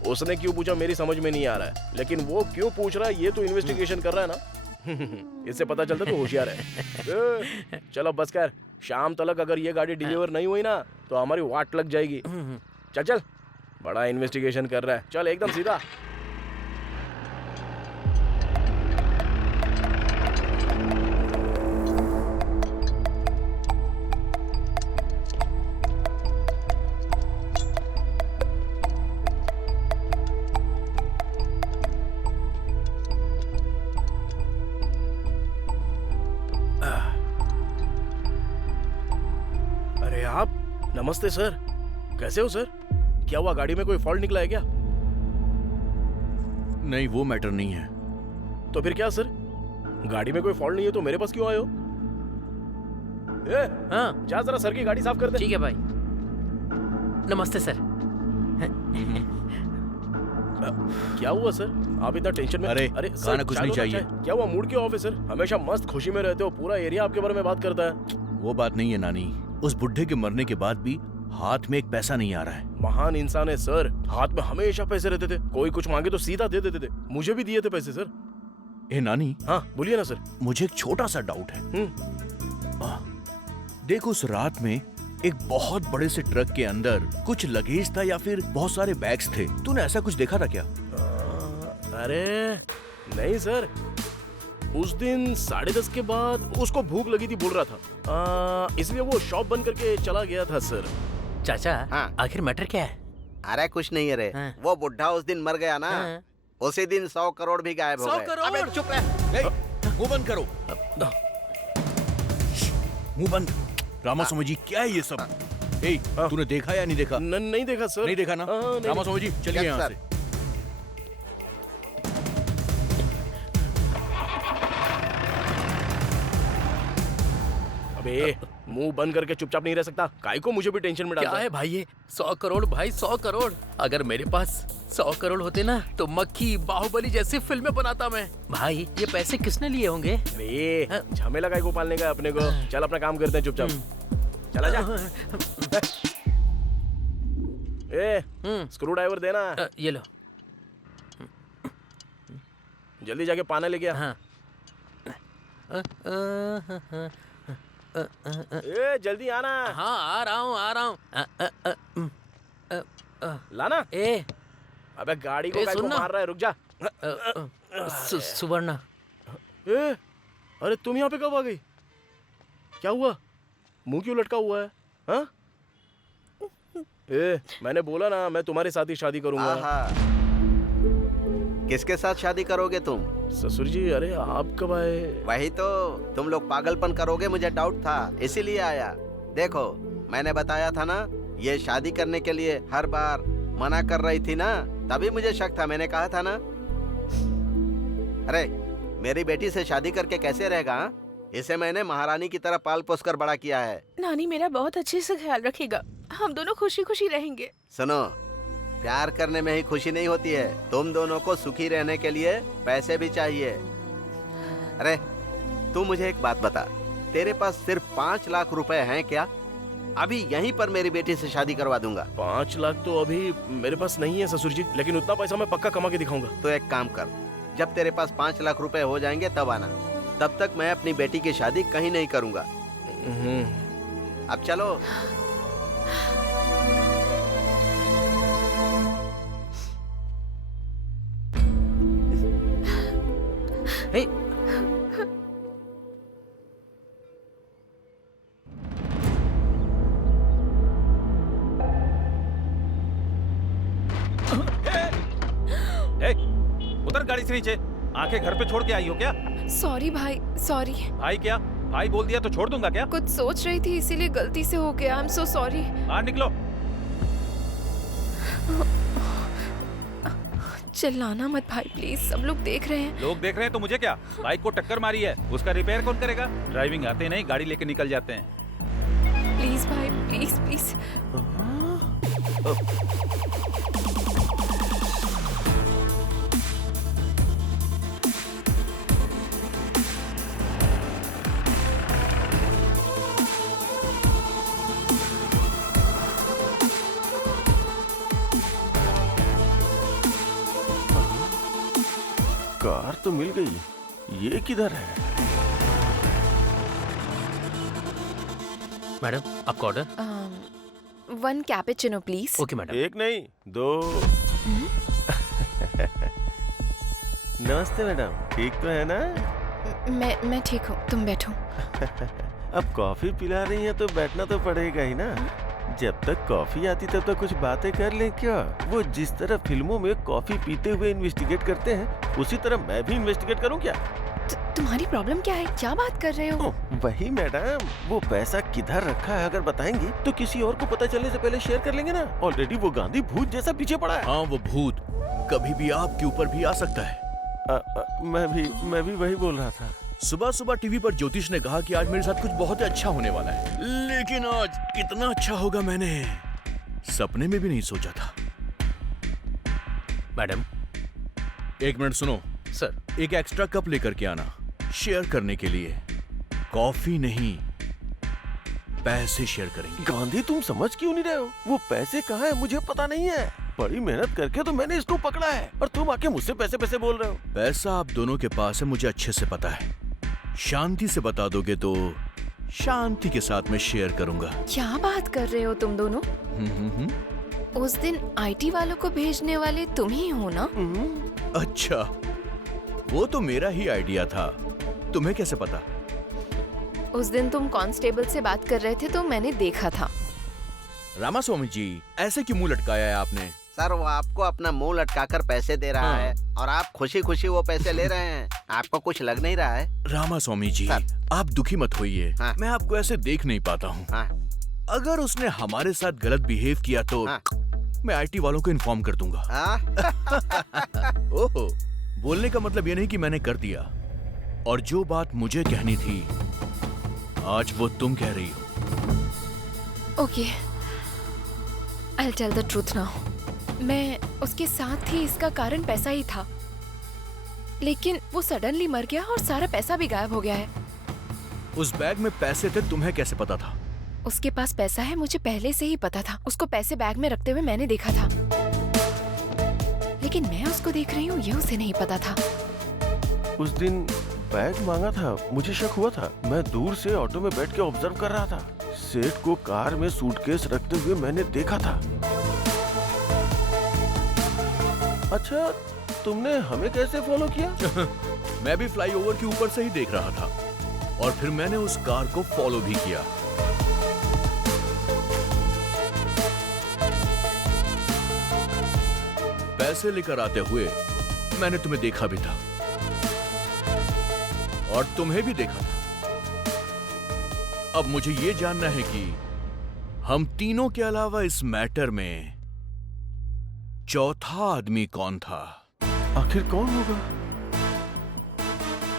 उसने क्यों पूछा मेरी समझ में नहीं आ रहा है, लेकिन वो क्यों पूछ रहा है ये तो इन्वेस्टिगेशन कर रहा है ना। इससे पता चलता तो होशियार है। चलो बस कर, शाम तक अगर ये गाड़ी डिलीवर नहीं हुई ना तो हमारी वाट लग जाएगी। चल चल, बड़ा इन्वेस्टिगेशन कर रहा है, चल एकदम सीधा। अरे आप, नमस्ते सर, कैसे हो सर? क्या हुआ, गाड़ी में कोई फॉल्ट निकला है क्या? नहीं, वो मैटर नहीं है। तो फिर क्या सर? गाड़ी में कोई फॉल्ट नहीं है तो मेरे पास क्यों आए हो? हाँ, जा जरा सर की गाड़ी साफ कर दे। ठीक है भाई। नमस्ते सर। क्या हुआ सर, आप इतना टेंशन में? अरे सर, कुछ नहीं चाहिए। क्या हुआ, मूड क्यों ऑफ है सर? हमेशा मस्त खुशी में रहते हो, पूरा एरिया आपके बारे में बात करता है। वो बात नहीं है नानी, उस बुढ़े के मरने के बाद भी हाथ में एक पैसा नहीं आ रहा है। महान इंसान है सर, हाथ में हमेशा पैसे रहते थे, कोई कुछ मांगे तो सीधा दे देते थे। मुझे भी दिए थे पैसे सर। ए नानी। हाँ बोलिए ना सर। मुझे एक छोटा सा डाउट है। देखो, उस रात में एक बहुत बड़े से ट्रक के अंदर कुछ लगेज था या फिर बहुत सारे बैग्स थे, तूने ऐसा कुछ देखा था क्या? अरे नहीं सर, उस दिन 10:30 के बाद उसको भूख लगी थी बोल रहा था, इसलिए वो शॉप बंद करके चला गया था सर। चाचा, हाँ। आखिर मैटर क्या है? अरे कुछ नहीं है रे। हाँ। वो बुढ़ा उस दिन मर गया ना, उसी दिन 100 करोड़ भी गायब हो गए। 100 करोड़? अबे चुप रह। मुंह बंद करो, मुंह बंद। रामास्वामी जी, क्या है ये सब? तूने देखा या नहीं देखा? नहीं देखा सर। नहीं देखा ना? रामास्वामी जी चलिए यहाँ से। अबे मुंह बंद करके चुपचाप नहीं रह सकता, काहे को मुझे भी टेंशन में डालता क्या है भाई ये? 100 करोड़ भाई, 100 करोड़। अगर मेरे पास 100 करोड़ होते ना तो मक्खी बाहुबली जैसी फिल्में बनाता मैं। भाई ये पैसे किसने लिए होंगे? अरे झमेला काहे को पालने का अपने को? चल अपना काम करते हैं चुपचाप। चला जा। स्क्रू ड्राइवर देना। ये लो। जल्दी जाके पानी लेके आ। जल्दी आना। हाँ आ रहा हूँ। लाना। ए अबे गाड़ी को काहे को मार रहा है, रुक जा। सुवर्णा। अरे तुम यहाँ पे कब आ गई? क्या हुआ, मुंह क्यों लटका हुआ है? हाँ? मैंने बोला ना मैं तुम्हारे साथ ही शादी करूंगा। किसके साथ शादी करोगे तुम? ससुर जी, अरे आप कब आए? वही तो, तुम लोग पागलपन करोगे मुझे डाउट था, इसीलिए आया। देखो मैंने बताया था ना, ये शादी करने के लिए हर बार मना कर रही थी ना, तभी मुझे शक था। मैंने कहा था ना। अरे मेरी बेटी से शादी करके कैसे रहेगा? इसे मैंने महारानी की तरह पाल पोस कर बड़ा किया है। नानी मेरा बहुत अच्छे से ख्याल रखेगा, हम दोनों खुशी खुशी रहेंगे। सुनो, प्यार करने में ही खुशी नहीं होती है, तुम दोनों को सुखी रहने के लिए पैसे भी चाहिए। अरे तू मुझे एक बात बता, तेरे पास सिर्फ 5 लाख रुपए हैं क्या? अभी यहीं पर मेरी बेटी से शादी करवा दूंगा। 5 लाख तो अभी मेरे पास नहीं है ससुर जी, लेकिन उतना पैसा मैं पक्का कमा के दिखाऊंगा। तो एक काम कर, जब तेरे पास 5 लाख रुपए हो जाएंगे तब आना, तब तक मैं अपनी बेटी की शादी कहीं नहीं करूंगा। अब चलो। उतर गाड़ी से नीचे। आंखें घर पे छोड़ के आई हो क्या? सॉरी भाई, सॉरी। भाई क्या? भाई बोल दिया तो छोड़ दूंगा क्या? कुछ सोच रही थी इसीलिए गलती से हो गया। I am so sorry. बाहर निकलो। चिल्लाना मत भाई प्लीज, सब लोग देख रहे हैं। लोग देख रहे हैं तो मुझे क्या? बाइक को टक्कर मारी है, उसका रिपेयर कौन करेगा? ड्राइविंग आते नहीं, गाड़ी लेके निकल जाते हैं। प्लीज भाई, प्लीज प्लीज। तो मिल गई, ये किधर है? मैडम आपका order? 1 cappuccino please. Okay madam. एक नहीं 2। नमस्ते मैडम, ठीक तो है ना? मैं ठीक हूँ, तुम बैठो। अब कॉफी पिला रही हैं तो बैठना तो पड़ेगा ही ना। जब तक कॉफी आती तब तक कुछ बातें कर लें क्या? वो जिस तरह फिल्मों में कॉफी पीते हुए इन्वेस्टिगेट करते हैं, उसी तरह मैं भी इन्वेस्टिगेट करूं क्या? तुम्हारी प्रॉब्लम क्या है? क्या बात कर रहे हो? वही मैडम, वो पैसा किधर रखा है अगर बताएंगी तो किसी और को पता चलने से पहले शेयर कर लेंगे ना। ऑलरेडी वो गांधी भूत जैसा पीछे पड़ा है। हाँ, वो भूत कभी भी आपके ऊपर भी आ सकता है। मैं भी वही बोल रहा था। सुबह सुबह टीवी पर ज्योतिष ने कहा कि आज मेरे साथ कुछ बहुत अच्छा होने वाला है, लेकिन आज कितना अच्छा होगा मैंने सपने में भी नहीं सोचा था। मैडम 1 मिनट सुनो सर। एक एक्स्ट्रा कप लेकर के आना, शेयर करने के लिए। कॉफी नहीं, पैसे शेयर करेंगे। गांधी तुम समझ क्यों नहीं रहे हो? वो पैसे कहाँ है मुझे पता नहीं है। बड़ी मेहनत करके तो मैंने इसको पकड़ा है और तुम आके मुझसे पैसे पैसे बोल रहे हो। पैसा आप दोनों के पास है, मुझे अच्छे से पता है। शांति से बता दोगे तो शांति के साथ में शेयर करूंगा। क्या बात कर रहे हो तुम दोनों? उस दिन आईटी वालों को भेजने वाले तुम ही हो ना? अच्छा, वो तो मेरा ही आइडिया था, तुम्हें कैसे पता? उस दिन तुम कांस्टेबल से बात कर रहे थे तो मैंने देखा था। रामास्वामी जी, ऐसे क्यों मुंह लटकाया है आपने? सर, वो आपको अपना मुंह लटकाकर पैसे दे रहा है और आप खुशी खुशी वो पैसे ले रहे हैं। आपको कुछ लग नहीं रहा है? रामास्वामी जी, आप दुखी मत होइए। मैं आपको ऐसे देख नहीं पाता हूँ। अगर उसने हमारे साथ गलत बिहेव किया तो मैं आईटी वालों को इन्फॉर्म कर दूंगा। ओहो, बोलने का मतलब ये नहीं कि मैंने कर दिया, और जो बात मुझे कहनी थी आज वो तुम कह रही हो। Okay, I'll tell the truth now. मैं उसके साथ थी, इसका कारण पैसा ही था, लेकिन वो सडनली मर गया और सारा पैसा भी गायब हो गया है। उस बैग में पैसे थे, तुम्हें कैसे पता था? उसके पास पैसा है, मुझे पहले से ही पता था। उसको पैसे बैग में रखते हुए मैंने देखा था, लेकिन मैं उसको देख रही हूँ ये उसे नहीं पता था। उस दिन बैग मांगा था, मुझे शक हुआ था। मैं दूर से ऑटो में बैठ के ऑब्जर्व कर रहा था। सेठ को कार में सूटकेस रखते हुए मैंने देखा था। अच्छा, तुमने हमें कैसे फॉलो किया? मैं भी फ्लाईओवर के ऊपर से ही देख रहा था और फिर मैंने उस कार को फॉलो भी किया। पैसे लेकर आते हुए मैंने तुम्हें देखा भी था और तुम्हें भी देखा था। अब मुझे ये जानना है कि हम तीनों के अलावा इस मैटर में चौथा आदमी कौन था? आखिर कौन होगा?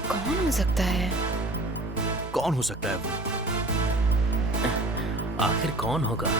कौन हो सकता है? कौन हो सकता है वो? आखिर कौन होगा?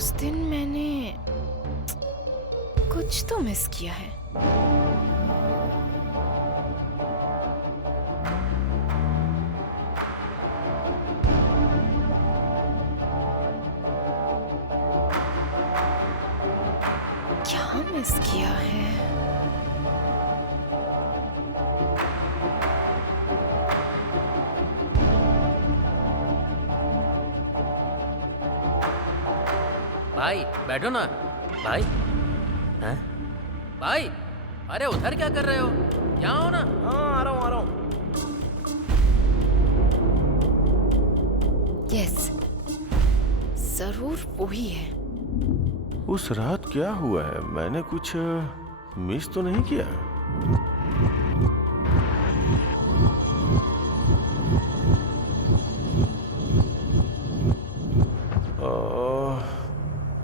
उस दिन मैंने कुछ तो मिस किया है। क्या मिस किया है? भाई बैठो ना भाई। हैं? भाई अरे उधर क्या कर रहे हो? यहाँ हो ना। हाँ आ रहा हूँ। यस, जरूर वही है। उस रात क्या हुआ है? मैंने कुछ मिस तो नहीं किया?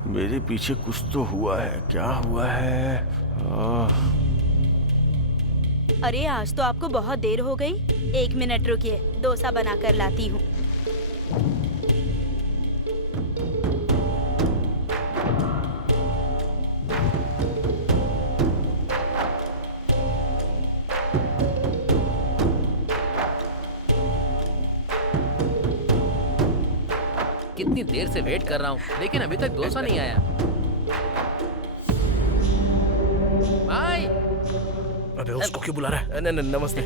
मेरे पीछे कुछ तो हुआ है। क्या हुआ है? अरे आज तो आपको बहुत देर हो गई। 1 मिनट रुकिए, डोसा बनाकर लाती हूँ। कितनी देर से वेट कर रहा हूँ लेकिन अभी तक डोसा नहीं आया। भाई अबे उसको क्यों बुला रहा है? नमस्ते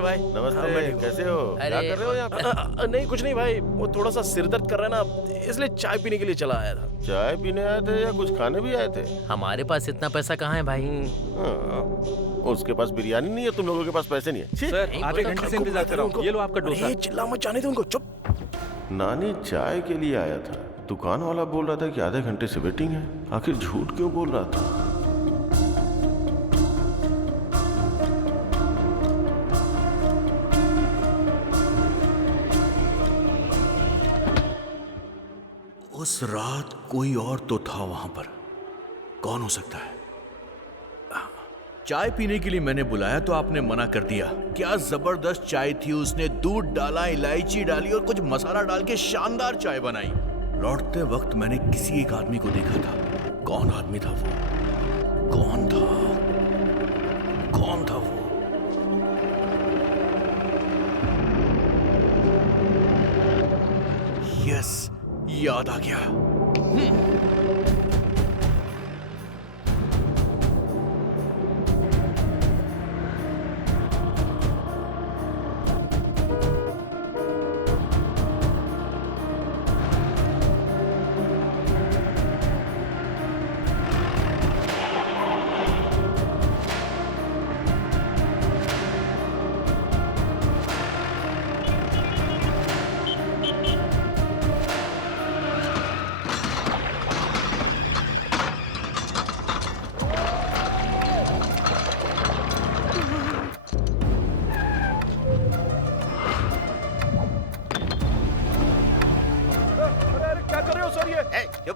भाई। नमस्ते, कैसे हो? क्या कर रहे हो यहाँ पे? नहीं कुछ नहीं भाई, वो थोड़ा सा सिर दर्द कर रहा है ना, इसलिए चाय पीने के लिए चला आया था। चाय पीने आए थे या कुछ खाने भी आए थे? हमारे पास इतना पैसा कहाँ है भाई? उसके पास बिरयानी नहीं है, तुम लोगों के पास पैसे नहीं है। सर आधे घंटे से इंतजार कर रहा हूँ, ये लो आपका डोसा। चिल्ला मत, जाने दो उनको, चुप। नानी चाय के लिए आया था। दुकान वाला बोल रहा था कि आधे घंटे से वेटिंग है। आखिर झूठ क्यों बोल रहा था? उस रात कोई और तो था वहां पर। कौन हो सकता है? चाय पीने के लिए मैंने बुलाया तो आपने मना कर दिया। क्या जबरदस्त चाय थी। उसने दूध डाला, इलायची डाली और कुछ मसाला डाल के शानदार चाय बनाई। लौटते वक्त मैंने किसी एक आदमी को देखा था। कौन आदमी था वो? कौन था वो? यस, याद आ गया।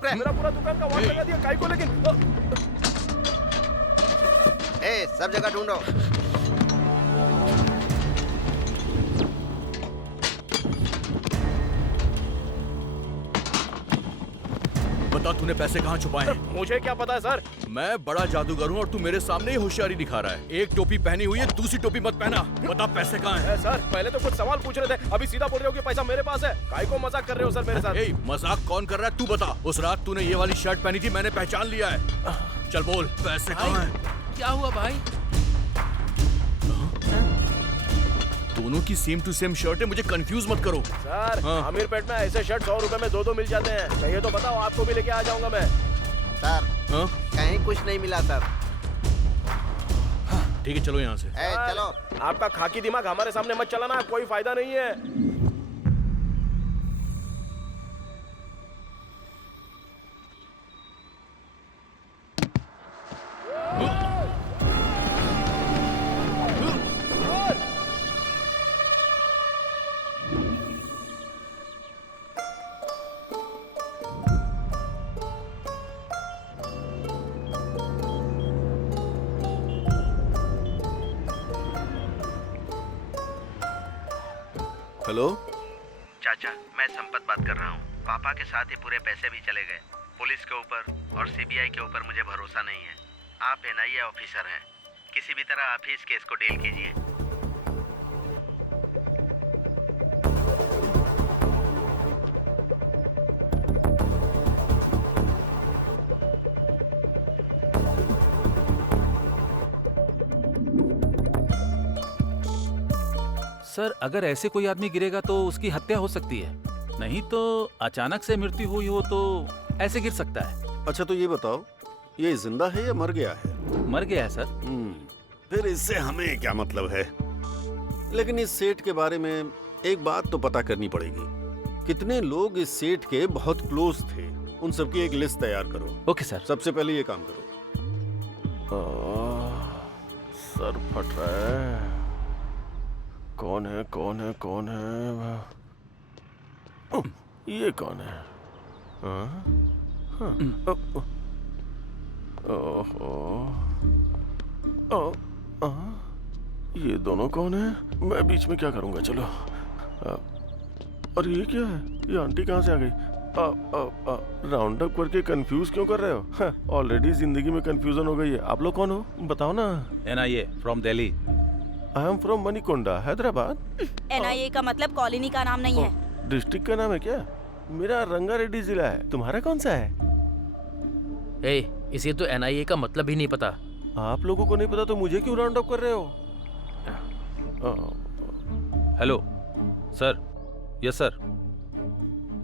मेरा पूरा दुकान का वाट लगा दिया काई को, लेकिन सब जगह ढूंढो। बता तूने पैसे कहाँ छुपाए हैं? मुझे क्या पता है सर। मैं बड़ा जादूगर हूँ और तू मेरे सामने ही होशियारी दिखा रहा है। एक टोपी पहनी हुई है, दूसरी टोपी मत पहना। बता पैसे कहाँ हैं? सर पहले तो कुछ सवाल पूछ रहे थे, अभी सीधा बोल रहे हो कि पैसा मेरे पास है। काई को मजाक कर रहे हो सर मेरे साथ? मजाक कौन कर रहा है तू बता। उस रात तूने ये वाली शर्ट पहनी थी, मैंने पहचान लिया है। चल बोल पैसे कहाँ हैं? क्या हुआ भाई? दोनों की सेम टू सेम शर्ट है, मुझे कंफ्यूज मत करो। सर अमीर पेट में ऐसे शर्ट 100 रुपए में 2 मिल जाते हैं। चाहिए तो बताओ, आपको भी लेके आ जाऊंगा मैं। सर कहीं कुछ नहीं मिला सर। ठीक है चलो यहाँ से। चलो। आपका खाकी दिमाग हमारे सामने मत चलाना, कोई फायदा नहीं है। हेलो चाचा, मैं संपत बात कर रहा हूँ। पापा के साथ ही पूरे पैसे भी चले गए। पुलिस के ऊपर और सीबीआई के ऊपर मुझे भरोसा नहीं है। आप एनआईए ऑफिसर हैं, किसी भी तरह आप ही इस केस को डील कीजिए। सर अगर ऐसे कोई आदमी गिरेगा तो उसकी हत्या हो सकती है, नहीं तो अचानक से मृत्यु हुई हो तो ऐसे गिर सकता है। अच्छा तो ये बताओ, ये जिंदा है या मर गया है? मर गया है सर। फिर इससे हमें क्या मतलब है? लेकिन इस सेठ के बारे में एक बात तो पता करनी पड़ेगी। कितने लोग इस सेठ के बहुत क्लोज थे, उन सबकी एक लिस्ट तैयार करो। Okay sir. सबसे पहले ये काम करो। सर फट रहा है। कौन है कौन है कौन है? ये कौन है? ये दोनों कौन है? मैं बीच में क्या करूंगा? चलो। और ये क्या है? ये आंटी कहाँ से आ गई? राउंड अप करके कंफ्यूज क्यों कर रहे हो? ऑलरेडी जिंदगी में कंफ्यूजन हो गई है। आप लोग कौन हो? बताओ ना। NIA from Delhi. I am from Manikonda, Hyderabad. NIA का मतलब कॉलोनी का नाम नहीं है। डिस्ट्रिक्ट का नाम है क्या? मेरा रंगारेड्डी जिला है। तुम्हारा कौन सा है? इसे तो एनआईए का मतलब ही नहीं पता। आप लोगों को नहीं पता तो मुझे क्यों राउंड अप कर रहे हो? Hello sir. Yes sir.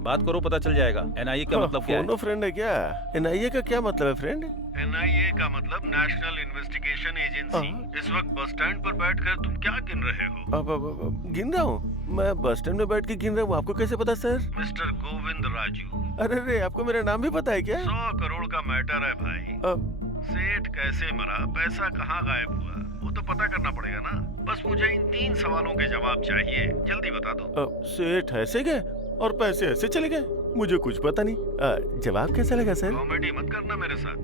बात करो, पता चल जाएगा एनआईए का मतलब क्या है। फोनो फ्रेंड है क्या? एनआईए का क्या मतलब है फ्रेंड? एनआईए का मतलब नेशनल इन्वेस्टिगेशन एजेंसी। इस वक्त बस स्टैंड पर बैठकर तुम क्या गिन रहे हो? अब गिन रहा हूँ। मैं बस स्टैंड में बैठ के गिन रहा हूँ। आपको कैसे पता सर? मिस्टर गोविंद राजू। अरे रे, आपको मेरा नाम भी पता है क्या? 100 करोड़ का मैटर है भाई। सेठ कैसे मरा, पैसा कहाँ गायब हुआ, वो तो पता करना पड़ेगा ना। बस मुझे इन 3 सवालों के जवाब चाहिए, जल्दी बता दो। सेठ ऐसे गए और पैसे ऐसे चले गए? मुझे कुछ पता नहीं। जवाब कैसा लगा सर? कॉमेडी मत करना मेरे साथ।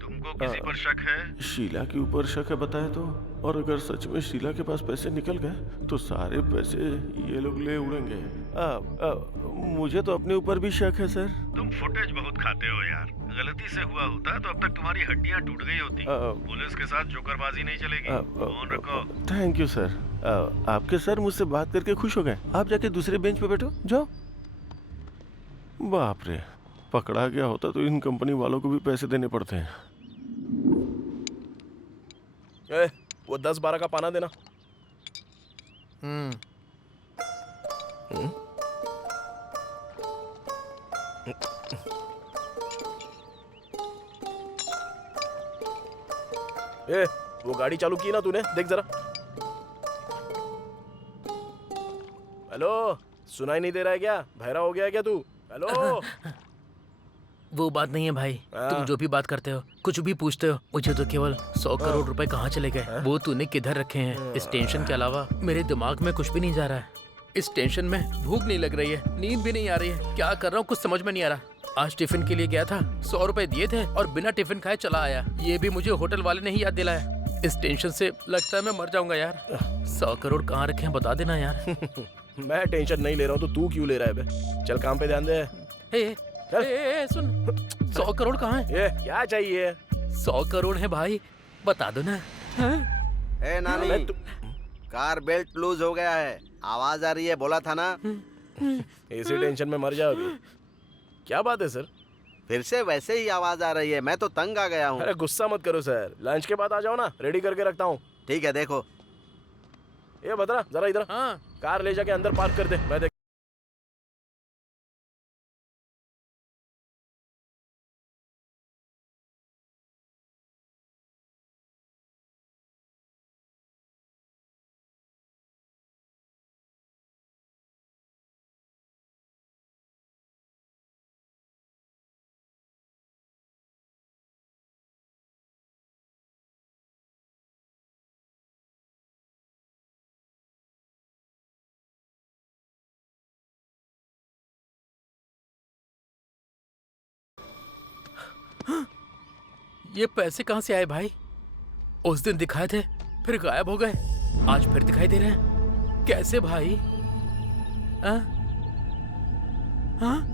तुमको किसी पर शक है? शीला के ऊपर शक है बताए तो। और अगर सच में शीला के पास पैसे निकल गए तो सारे पैसे ये लोग ले उड़ेंगे। मुझे तो अपने ऊपर भी शक है सर। तुम फुटेज बहुत खाते हो यार। गलती से हुआ होता तो अब तक तुम्हारी हड्डियां टूट गई होती। पुलिस के साथ जोकरबाजी नहीं चलेगी। फोन रखो। Thank you sir. आपके सर मुझसे बात करके खुश हो गए। आप जाके दूसरे बेंच पे बैठो, जाओ। बाप रे, पकड़ा गया होता तो इन कंपनी वालों को भी पैसे देने पड़ते हैं। वो 10-12 का पाना देना। वो गाड़ी चालू की ना तूने? देख जरा। हेलो, सुनाई नहीं दे रहा है क्या? बहरा हो गया क्या तू? हेलो। वो बात नहीं है भाई। तुम जो भी बात करते हो, कुछ भी पूछते हो, मुझे तो केवल 100 करोड़ रुपए कहाँ चले गए वो तूने किधर रखे हैं, इस टेंशन के अलावा मेरे दिमाग में कुछ भी नहीं जा रहा है। इस टेंशन में भूख नहीं लग रही है, नींद भी नहीं आ रही है। क्या कर रहा हूँ कुछ समझ में नहीं आ रहा। आज टिफिन के लिए गया था, 100 रुपए दिए थे और बिना टिफिन खाए चला आया। ये भी मुझे होटल वाले ने ही याद दिलाया। इस टेंशन से लगता है मैं मर जाऊंगा यार। 100 करोड़ कहाँ रखे हैं बता देना यार। मैं टेंशन नहीं ले रहा हूँ तो तू क्यों ले रहा है बे? चल काम पे ध्यान दे। सुन, 100 करोड़ कहाँ है? ये क्या चाहिए? 100 करोड़ है भाई, बता दो ना। ए नानी, कार बेल्ट लूज हो गया है, आवाज आ रही है, बोला था ना। इसी टेंशन में मर जाओ अभी। क्या बात है सर? फिर से वैसे ही आवाज आ रही है, मैं तो तंग आ गया हूँ। अरे गुस्सा मत करो सर, लंच के बाद आ जाओ ना, रेडी करके रखता हूँ। ठीक है, देखो। ये बता जरा इधर। हाँ। कार ले जाके अंदर पार्क कर दे, मैं देख। ये पैसे कहाँ से आए भाई? उस दिन दिखाए थे, फिर गायब हो गए, आज फिर दिखाई दे रहे हैं। कैसे भाई? हाँ?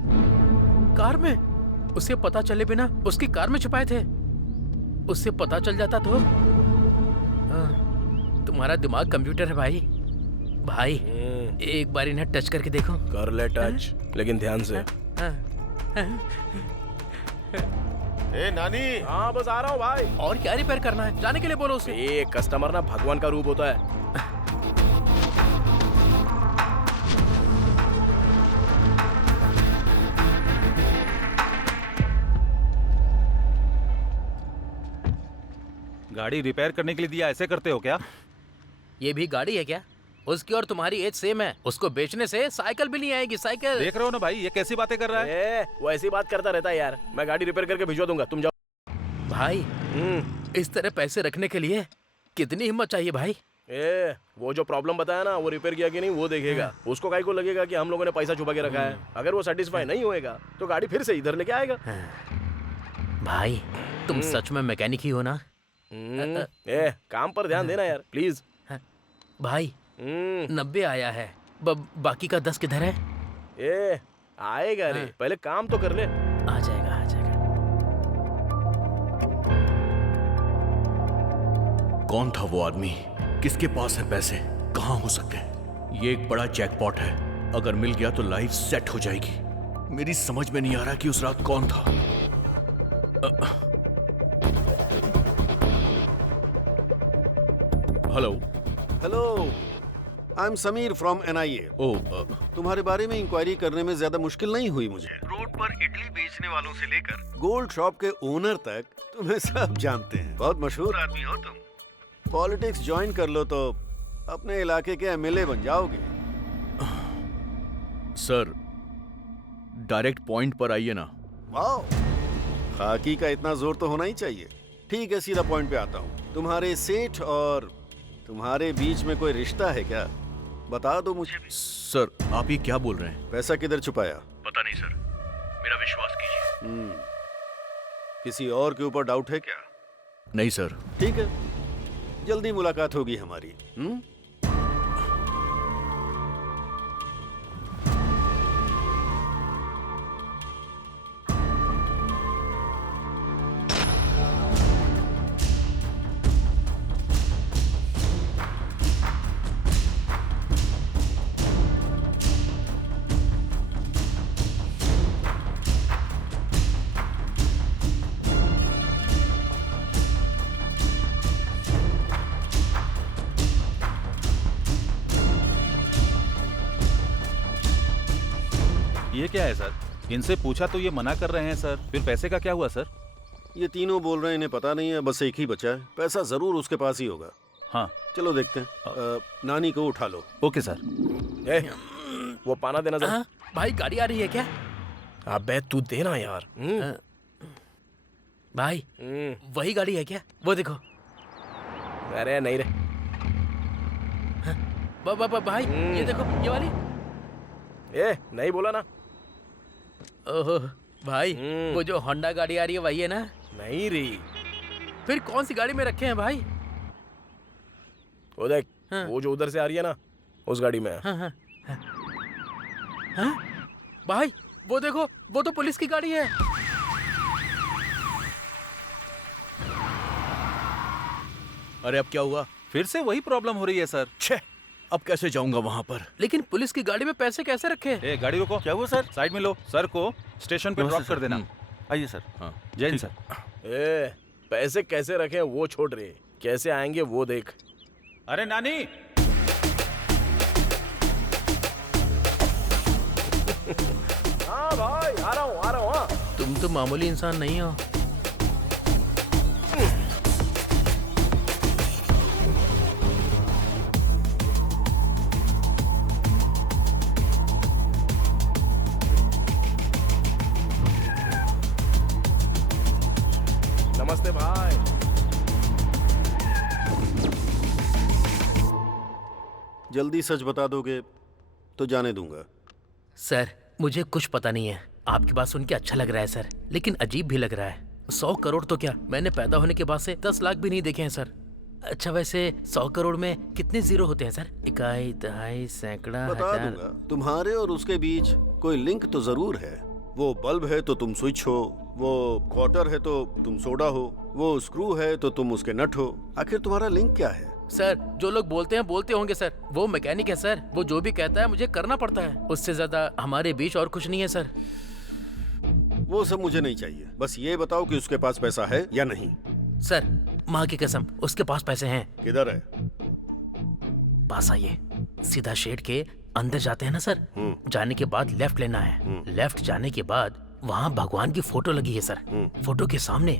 कार में? उसे पता चले बिना उसकी कार में छुपाए थे। उससे पता चल जाता तो तुम्हारा दिमाग कंप्यूटर है भाई। भाई एक बार इन्हें टच करके देखो। कर ले टच, लेकिन ध्यान से। ए नानी। हाँ बस आ रहा हूँ भाई। और क्या रिपेयर करना है, जाने के लिए बोलो उसे। ये कस्टमर ना भगवान का रूप होता है। गाड़ी रिपेयर करने के लिए दिया, ऐसे करते हो क्या? ये भी गाड़ी है क्या? उसकी और तुम्हारी एज सेम है। उसको बेचने से साइकिल भी नहीं आएगी। साइकिल देख रहे हो ना भाई, ये कैसी बातें कर रहा है। वो ऐसी बात करता रहता है यार। मैं गाड़ी रिपेयर करके भिजवा दूंगा, तुम जाओ। भाई इस तरह पैसे रखने के लिए कितनी हिम्मत चाहिए भाई। वो जो प्रॉब्लम बताया ना, वो रिपेयर किया कि नहीं वो देखेगा। उसको काहे को लगेगा कि हम लोगों ने पैसा छुपा के रखा है। अगर वो सेटिस्फाई नहीं होएगा तो गाड़ी फिर से इधर लेके आएगा। भाई तुम सच में मैकेनिक ही हो ना? काम पर ध्यान देना यार प्लीज। भाई 90 आया है, बाकी का 10 किधर है? आएगा रे, पहले काम तो कर ले। आ जाएगा आ जाएगा। कौन था वो आदमी? किसके पास है पैसे? कहाँ हो सकते हैं? ये एक बड़ा जैकपॉट है। अगर मिल गया तो लाइफ सेट हो जाएगी। मेरी समझ में नहीं आ रहा कि उस रात कौन था। Hello hello, I am Sameer from NIA। तुम्हारे बारे में इंक्वायरी करने में ज्यादा मुश्किल नहीं हुई मुझे। रोड पर इडली बेचने वालों से लेकर गोल्ड शॉप के ओनर तक तुम्हें सब जानते हैं। बहुत मशहूर आदमी हो तुम। पॉलिटिक्स ज्वाइन कर लो तो अपने इलाके के MLA बन जाओगे। सर डायरेक्ट पॉइंट पर आइए ना। वाओ, खाकी का इतना जोर तो होना ही चाहिए। ठीक है, सीधा पॉइंट पे आता हूँ। तुम्हारे सेठ और तुम्हारे बीच में कोई रिश्ता है क्या? बता दो मुझे भी। सर आप ये क्या बोल रहे हैं? पैसा किधर छुपाया? पता नहीं सर, मेरा विश्वास कीजिए। किसी और के ऊपर डाउट है क्या? नहीं सर। ठीक है, जल्दी मुलाकात होगी हमारी। ये क्या है सर? इनसे पूछा तो ये मना कर रहे हैं सर। फिर पैसे का क्या हुआ सर? ये तीनों बोल रहे हैं इन्हें पता नहीं है, बस एक ही बचा है। पैसा जरूर उसके पास ही होगा। हाँ चलो देखते हैं। नानी को उठा लो। Okay sir. वो पाना देना जरा। भाई गाड़ी आ रही है क्या? अबे तू देना यार। भाई वही गाड़ी है क्या? वो देखो। अरे नहीं रे। भाई ये देखो, ये वाली। नहीं बोला ना। ओहो भाई, वो जो होंडा गाड़ी आ रही है वही है ना? नहीं रे। फिर कौन सी गाड़ी में रखे हैं भाई? वो देख, वो जो उधर से आ रही है ना, उस गाड़ी में। भाई वो देखो, वो तो पुलिस की गाड़ी है। अरे अब क्या हुआ? फिर से वही प्रॉब्लम हो रही है सर। छे, अब कैसे जाऊंगा वहां पर? लेकिन पुलिस की गाड़ी में पैसे कैसे रखे? गाड़ी रोको। क्या हुआ सर? साइड में लो। सर को स्टेशन पे ड्रॉप कर देना। आइए सर। हाँ जय हिंद सर। पैसे कैसे रखे वो छोड़ रहे, कैसे आएंगे वो देख। अरे नानी। हाँ भाई आ रहा हूँ। हाँ तुम तो मामूली इंसान नहीं हो। नमस्ते भाई। जल्दी सच बता दोगे तो जाने दूंगा। सर मुझे कुछ पता नहीं है। आपकी बात सुन के अच्छा लग रहा है सर, लेकिन अजीब भी लग रहा है। 100 करोड़ तो क्या, मैंने पैदा होने के बाद से 10 लाख भी नहीं देखे हैं सर। अच्छा वैसे 100 करोड़ में कितने जीरो होते हैं सर? इकाई, दहाई, सैकड़ा, बता हजार। दूंगा। तुम्हारे और उसके बीच कोई लिंक तो जरूर है। वो बल्ब है तो तुम स्विच हो, वो क्वार्टर है तो तुम सोडा हो, वो स्क्रू है तो तुम उसके नट हो। आखिर तुम्हारा लिंक क्या है? सर जो लोग बोलते हैं बोलते होंगे सर, वो मैकेनिक है सर, वो जो भी कहता है मुझे करना पड़ता है, उससे ज्यादा हमारे बीच और कुछ नहीं है सर। वो सब मुझे नहीं चाहिए, बस ये बताओ कि उसके पास पैसा है या नहीं। सर माँ की कसम उसके पास पैसे हैं। किधर है? पास आइए, सीधा शेड के अंदर जाते हैं ना सर, जाने के बाद लेफ्ट लेना है, लेफ्ट जाने के बाद वहाँ भगवान की फोटो लगी है सर, फोटो के सामने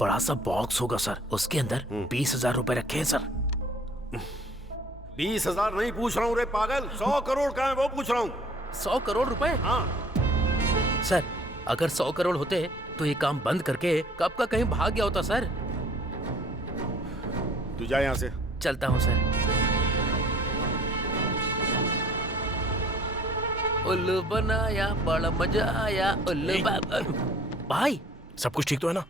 बड़ा सा बॉक्स होगा सर, उसके अंदर 20,000 रुपए रखे हैं सर। 20,000 नहीं पूछ रहा हूँ रे पागल, 100 करोड़ का है वो पूछ रहा हूँ। 100 करोड़ रुपए? हाँ सर अगर 100 करोड़ होते तो ये काम बंद करके कब का कहीं भाग गया होता सर। तू जा यहाँ से। चलता हूँ सर। उल्लू बनाया बड़ा मजा आया उल्लू भाई। सब कुछ ठीक तो है ना?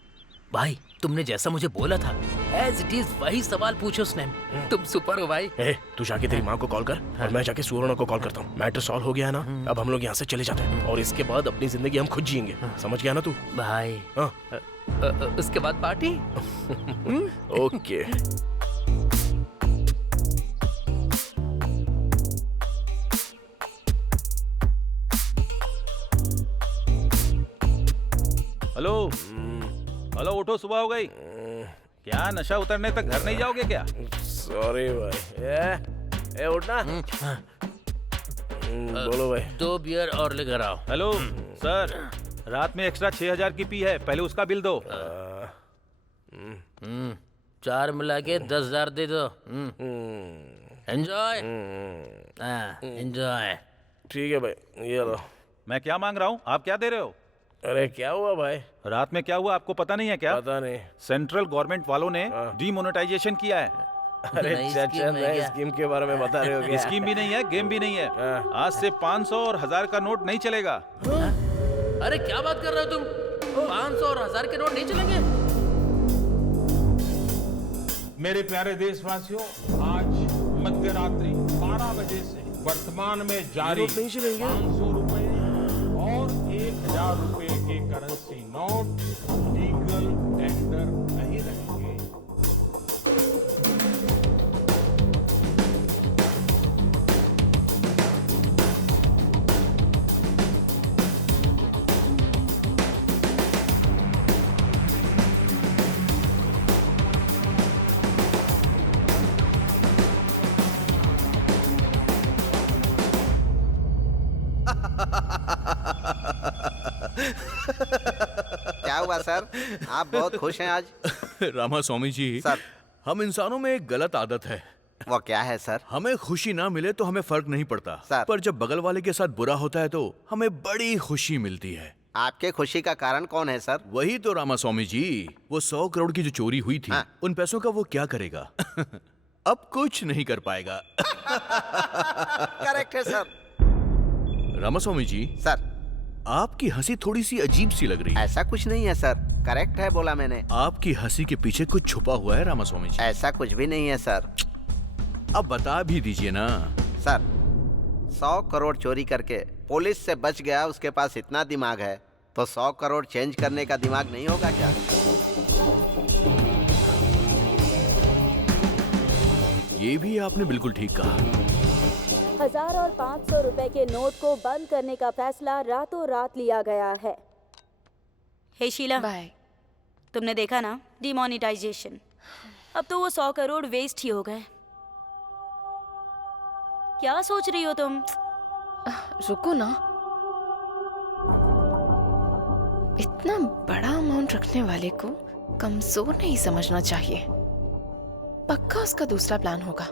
भाई तुमने जैसा मुझे बोला था एज इट इज वही सवाल पूछो उसने। तुम सुपर हो भाई। तू जाके तेरी माँ को कॉल कर और मैं जाके सुवर्णा को कॉल करता हूँ। मैटर सॉल्व हो गया है ना, अब हम लोग यहाँ से चले जाते हैं और इसके बाद अपनी जिंदगी हम खुद जिएंगे। समझ गया ना तू? भाई हाँ। उसके बाद पार्टी। ओके। हेलो हेलो, उठो, सुबह हो गई क्या? नशा उतरने तक घर नहीं जाओगे क्या? सॉरी भाई। उठना। बोलो भाई। 2 बियर और लेकर आओ। हेलो सर, रात में एक्स्ट्रा 6,000 की पी है, पहले उसका बिल दो। 4 मिला के 10,000 दे दो। Enjoy enjoy. ठीक है भाई, ये लो। मैं क्या मांग रहा हूँ, आप क्या दे रहे हो? अरे क्या हुआ भाई? रात में क्या हुआ आपको पता नहीं है क्या? पता नहीं। सेंट्रल गवर्नमेंट वालों ने डीमोनेटाइजेशन किया है। अरे चाचा, नए स्कीम के बारे में बता रहे हो क्या? स्कीम भी नहीं है, गेम भी नहीं है। आज से 500 और 1000 का नोट नहीं चलेगा। अरे क्या बात कर रहे हो तुम? 500 और 1000 के नोट नहीं चलेंगे? मेरे प्यारे देशवासियों, आज मध्य रात्रि 12 बजे से वर्तमान में जारी 500 रुपए और 1,000 रुपए के करेंसी नोट लीगल टेंडर नहीं रहेंगे। क्या हुआ सर, आप बहुत खुश हैं आज? रामा स्वामी जी सर, हम इंसानों में एक गलत आदत है। वो क्या है सर? हमें खुशी ना मिले तो हमें फर्क नहीं पड़ता सर, पर जब बगल वाले के साथ बुरा होता है तो हमें बड़ी खुशी मिलती है। आपके खुशी का कारण कौन है सर? वही तो रामा स्वामी जी, वो 100 करोड़ की जो चोरी हुई थी, उन पैसों का वो क्या करेगा? अब कुछ नहीं कर पाएगा। करेक्ट है सर। रामा स्वामी जी। सर, आपकी हंसी थोड़ी सी अजीब सी लग रही है। ऐसा कुछ नहीं है सर, करेक्ट है बोला मैंने। आपकी हंसी के पीछे कुछ छुपा हुआ है रामा स्वामी जी। ऐसा कुछ भी नहीं है सर। अब बता भी दीजिए ना। सर, 100 करोड़ चोरी करके पुलिस से बच गया, उसके पास इतना दिमाग है तो 100 करोड़ चेंज करने का दिमाग नहीं होगा क्या? ये भी आपने बिल्कुल ठीक कहा। 1000 और 500 रुपए के नोट को बंद करने का फैसला रातों रात लिया गया है। हे शीला, बाय। तुमने देखा ना डिमोनेटाइजेशन, अब तो वो 100 करोड़ वेस्ट ही हो गए। क्या सोच रही हो तुम? रुको ना, इतना बड़ा अमाउंट रखने वाले को कमजोर नहीं समझना चाहिए। पक्का उसका दूसरा प्लान होगा।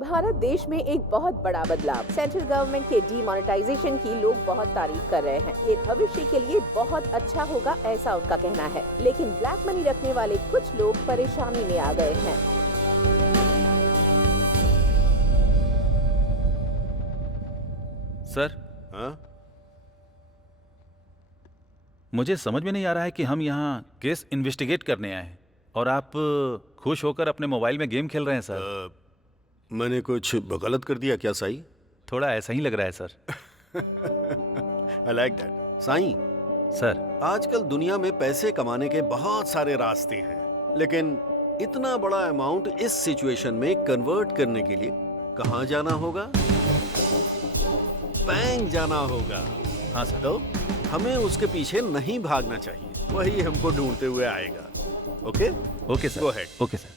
भारत देश में एक बहुत बड़ा बदलाव, सेंट्रल गवर्नमेंट के डीमोनेटाइजेशन की लोग बहुत तारीफ कर रहे हैं। ये भविष्य के लिए बहुत अच्छा होगा, ऐसा उनका कहना है। लेकिन ब्लैक मनी रखने वाले कुछ लोग परेशानी में आ गए हैं। सर, मुझे समझ में नहीं आ रहा है कि हम यहाँ केस इन्वेस्टिगेट करने आए हैं और आप खुश होकर अपने मोबाइल में गेम खेल रहे हैं सर। मैंने कुछ गलत कर दिया क्या साईं? थोड़ा ऐसा ही लग रहा है sir. I like that. Sai, sir, आजकल दुनिया में पैसे कमाने के बहुत सारे रास्ते हैं, लेकिन इतना बड़ा अमाउंट इस सिचुएशन में कन्वर्ट करने के लिए कहाँ जाना होगा? बैंक जाना होगा। हाँ सर। तो हमें उसके पीछे नहीं भागना चाहिए, वही हमको ढूंढते हुए आएगा। Okay? Okay sir. Go ahead. Okay sir.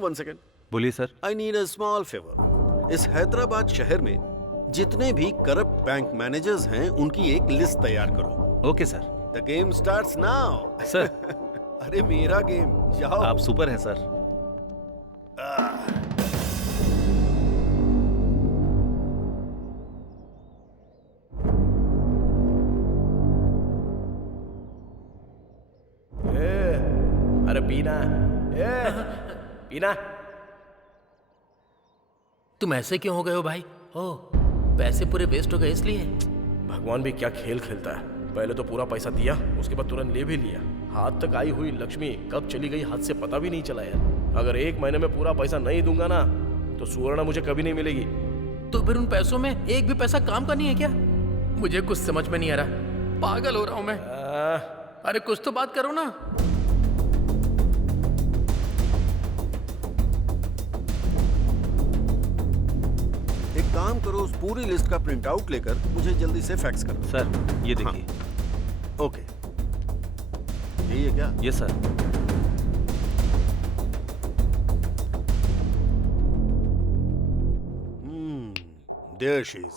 1 second. बोलिए sir. I need a small favour. इस हैदराबाद शहर में जितने भी करप्ट बैंक मैनेजर्स हैं उनकी एक लिस्ट तैयार करो। Okay sir. The game starts now. Sir. अरे मेरा गेम, जाओ। आप सुपर हैं सर। अरे पीना, पीना। तुम ऐसे क्यों हो गए हो भाई? ओह, पैसे पूरे वेस्ट हो गए इसलिए? भगवान भी क्या खेल खेलता है। पहले तो पूरा पैसा दिया, उसके बाद तुरंत ले भी लिया। हाथ तक आई हुई लक्ष्मी कब चली गई हाथ से पता भी नहीं चला यार। अगर 1 महीने में पूरा पैसा नहीं दूंगा ना तो सुवर्णा मुझे कभी नहीं मिलेगी। तो फिर उन पैसों में एक भी पैसा काम का नहीं है क्या? मुझे कुछ समझ में नहीं आ रहा, पागल हो रहा हूं मैं। अरे कुछ तो बात करो ना। एक काम करो, उस पूरी लिस्ट का प्रिंट आउट लेकर मुझे जल्दी से फैक्स करो। सर, ये देखिए। हाँ। ओके, यही है क्या? Yes sir. There she is.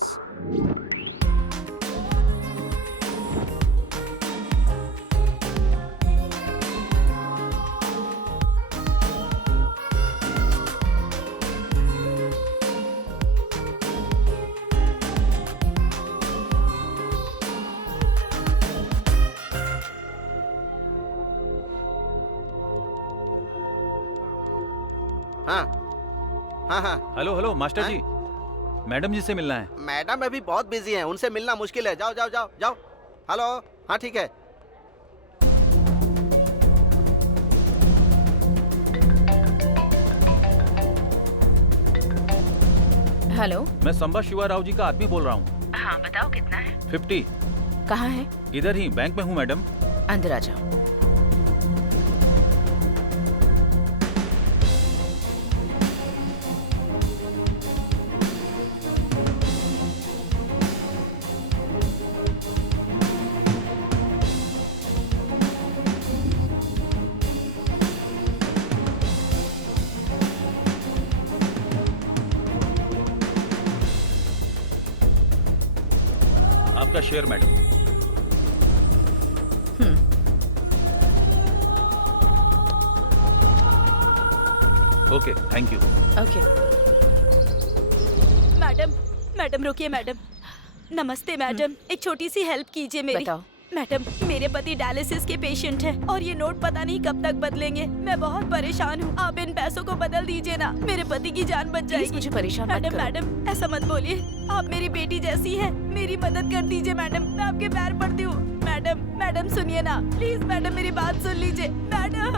हाँ। हेलो हेलो मास्टर जी, मैडम जी से मिलना है। मैडम अभी बहुत बिजी हैं, उनसे मिलना मुश्किल है। जाओ जाओ जाओ जाओ। हेलो, हाँ ठीक है। हेलो, मैं संबा शिवा राव जी का आदमी बोल रहा हूँ। हाँ बताओ कितना है? 50। कहाँ है? इधर ही बैंक में हूँ मैडम। अंदर आ जाओ। आपका share madam. Okay, thank you. Okay. Madam रुकिए मैडम। नमस्ते मैडम, एक छोटी सी हेल्प कीजिए मेरी। बताओ। मैडम, मेरे पति डायलिसिस के पेशेंट हैं और ये नोट पता नहीं कब तक बदलेंगे। मैं बहुत परेशान हूँ, आप इन पैसों को बदल दीजिए ना, मेरे पति की जान बच जाएगी। मुझे परेशान मत करो। मैडम ऐसा मत बोलिए, आप मेरी बेटी जैसी है, मेरी मदद कर दीजिए मैडम, मैं आपके पैर पड़ती हूँ। मैडम सुनिए ना प्लीज, मैडम मेरी बात सुन लीजिए। मैडम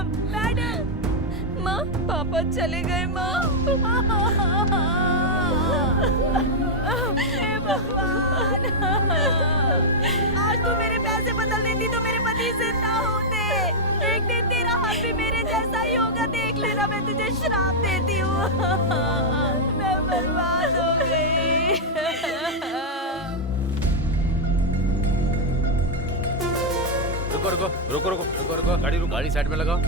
माँ, पापा चले गए माँ। हे भगवान, आज तू मेरे पैसे बदल देती तो मेरे पति जिंदा होते। एक दिन तेरा हाल भी मेरे जैसा ही होगा, देख लेना, मैं तुझे श्राप देती हूँ। मैं बर्बाद हो गई। रुको, गाड़ी साइड में लगाओ।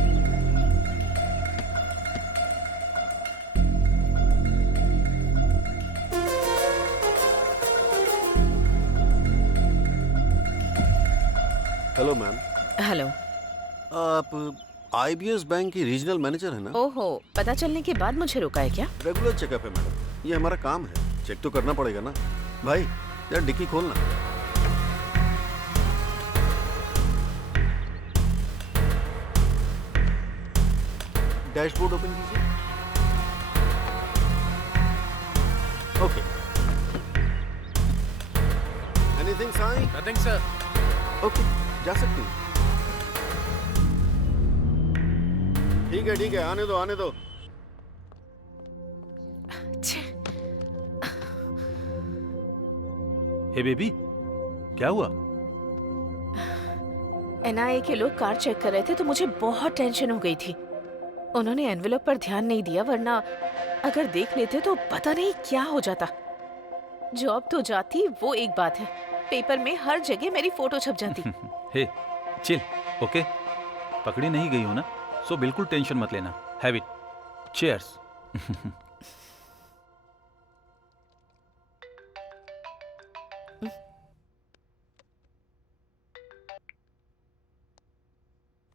Hello ma'am. हेलो। आप IBS बैंक की रीजनल मैनेजर है ना? ओहो, पता चलने के बाद मुझे रोका है क्या? रेगुलर चेकअप है मैडम, ये हमारा काम है, चेक तो करना पड़ेगा ना। भाई यार डिक्की खोलना। डैशबोर्ड ओपन कीजिए। Okay. Anything sign? Nothing sir. Okay, जा सकती हूँ। ठीक है, आने दो। हे बेबी, क्या हुआ? एनआईए के लोग कार चेक कर रहे थे तो मुझे बहुत टेंशन हो गई थी। उन्होंने एनवेलप पर ध्यान नहीं दिया, वरना अगर देख लेते तो पता नहीं क्या हो जाता। जॉब तो जाती वो एक बात है, पेपर में हर जगह मेरी फोटो छप जाती। हे चिल, ओके? पकड़ी नहीं गई हो ना, सो बिल्कुल टेंशन मत लेना। Have it, cheers.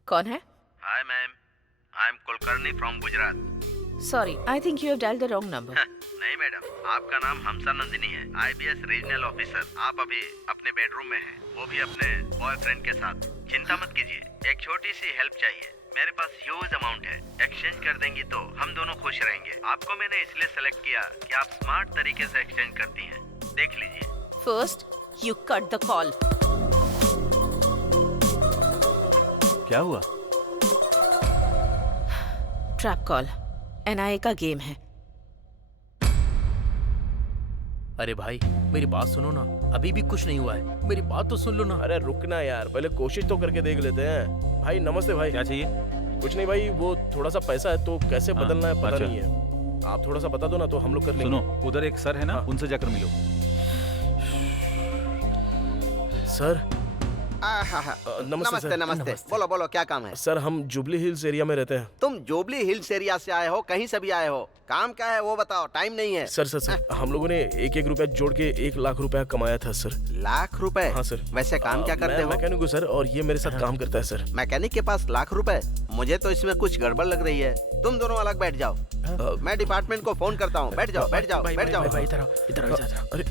कौन है? Hi ma'am, I am Kulkarni from Gujarat. Sorry, I think you have dialled the wrong number. नहीं मैडम, आपका नाम हमसा नंदिनी है, आईबीएस रीजनल ऑफिसर। आप अभी अपने बेडरूम में हैं, वो भी अपने बॉयफ्रेंड के साथ। चिंता मत कीजिए, एक छोटी सी हेल्प चाहिए। मेरे पास ह्यूज अमाउंट है, एक्सचेंज कर देंगी तो हम दोनों खुश रहेंगे। आपको मैंने इसलिए सेलेक्ट किया कि आप स्मार्ट तरीके से एक्सचेंज करती हैं। देख लीजिए। First you cut the call. क्या हुआ? ट्रैप कॉल, एनआईए का गेम है। अरे भाई मेरी बात सुनो ना, अभी भी कुछ नहीं हुआ है, मेरी बात तो सुन लो ना। अरे रुकना यार, पहले कोशिश तो करके देख लेते हैं। भाई नमस्ते भाई। क्या चाहिए? कुछ नहीं भाई, वो थोड़ा सा पैसा है तो कैसे बदलना है पता अच्छा। नहीं है। आप थोड़ा सा बता दो ना तो हम लोग कर लेंगे। सुनो, उधर एक सर है ना, उनसे जाकर मिलो। सर नमस्ते नमस्ते। बोलो बोलो, क्या काम है? सर हम जुबली हिल्स एरिया में रहते हैं। तुम जुबली हिल्स एरिया से आए हो, कहीं से भी आए हो, काम क्या है वो बताओ, टाइम नहीं है। सर हम लोगों ने एक एक रुपया जोड़ के 1 लाख रुपया कमाया था सर। लाख रुपए? हाँ सर। वैसे काम क्या करते हो? मैकेनिक हूँ सर, और ये मेरे साथ काम करता है सर। मैकेनिक के पास लाख रुपए? मुझे तो इसमें कुछ गड़बड़ लग रही है। तुम दोनों अलग बैठ जाओ, मैं डिपार्टमेंट को फोन करता हूँ। बैठ जाओ बैठ जाओ बैठ जाओ। इधर अरे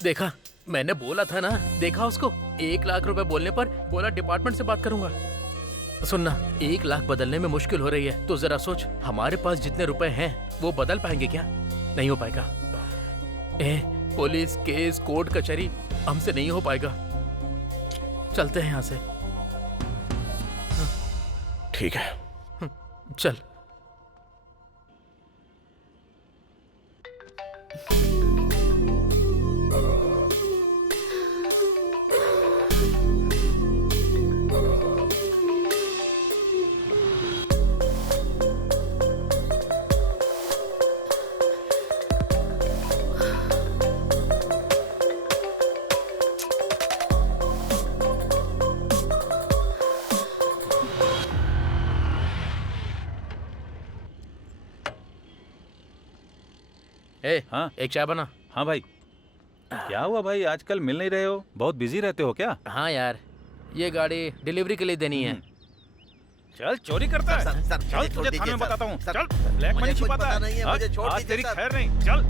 देखा, मैंने बोला था ना, देखा उसको। 1 लाख रुपए बोलने पर बोला डिपार्टमेंट से बात करूंगा। सुनना, 1 लाख बदलने में मुश्किल हो रही है, तो जरा सोच, हमारे पास जितने रुपए हैं वो बदल पाएंगे क्या? नहीं हो पाएगा। पुलिस केस कोर्ट कचहरी हमसे नहीं हो पाएगा। चलते हैं यहाँ से। ठीक है चल। हाँ एक चाय बना। हाँ भाई। क्या हुआ भाई, आजकल मिल नहीं रहे हो, बहुत बिजी रहते हो क्या? हाँ यार, ये गाड़ी डिलीवरी के लिए देनी है। चल चोरी करता है। सर, चल तुझे थाने में बताता हूँ। चल, ब्लैक मुझे मनी कुछ छिपाता पता नहीं है, मुझे छोड़ आज दीजिए तेरी सर। खैर नहीं। चल।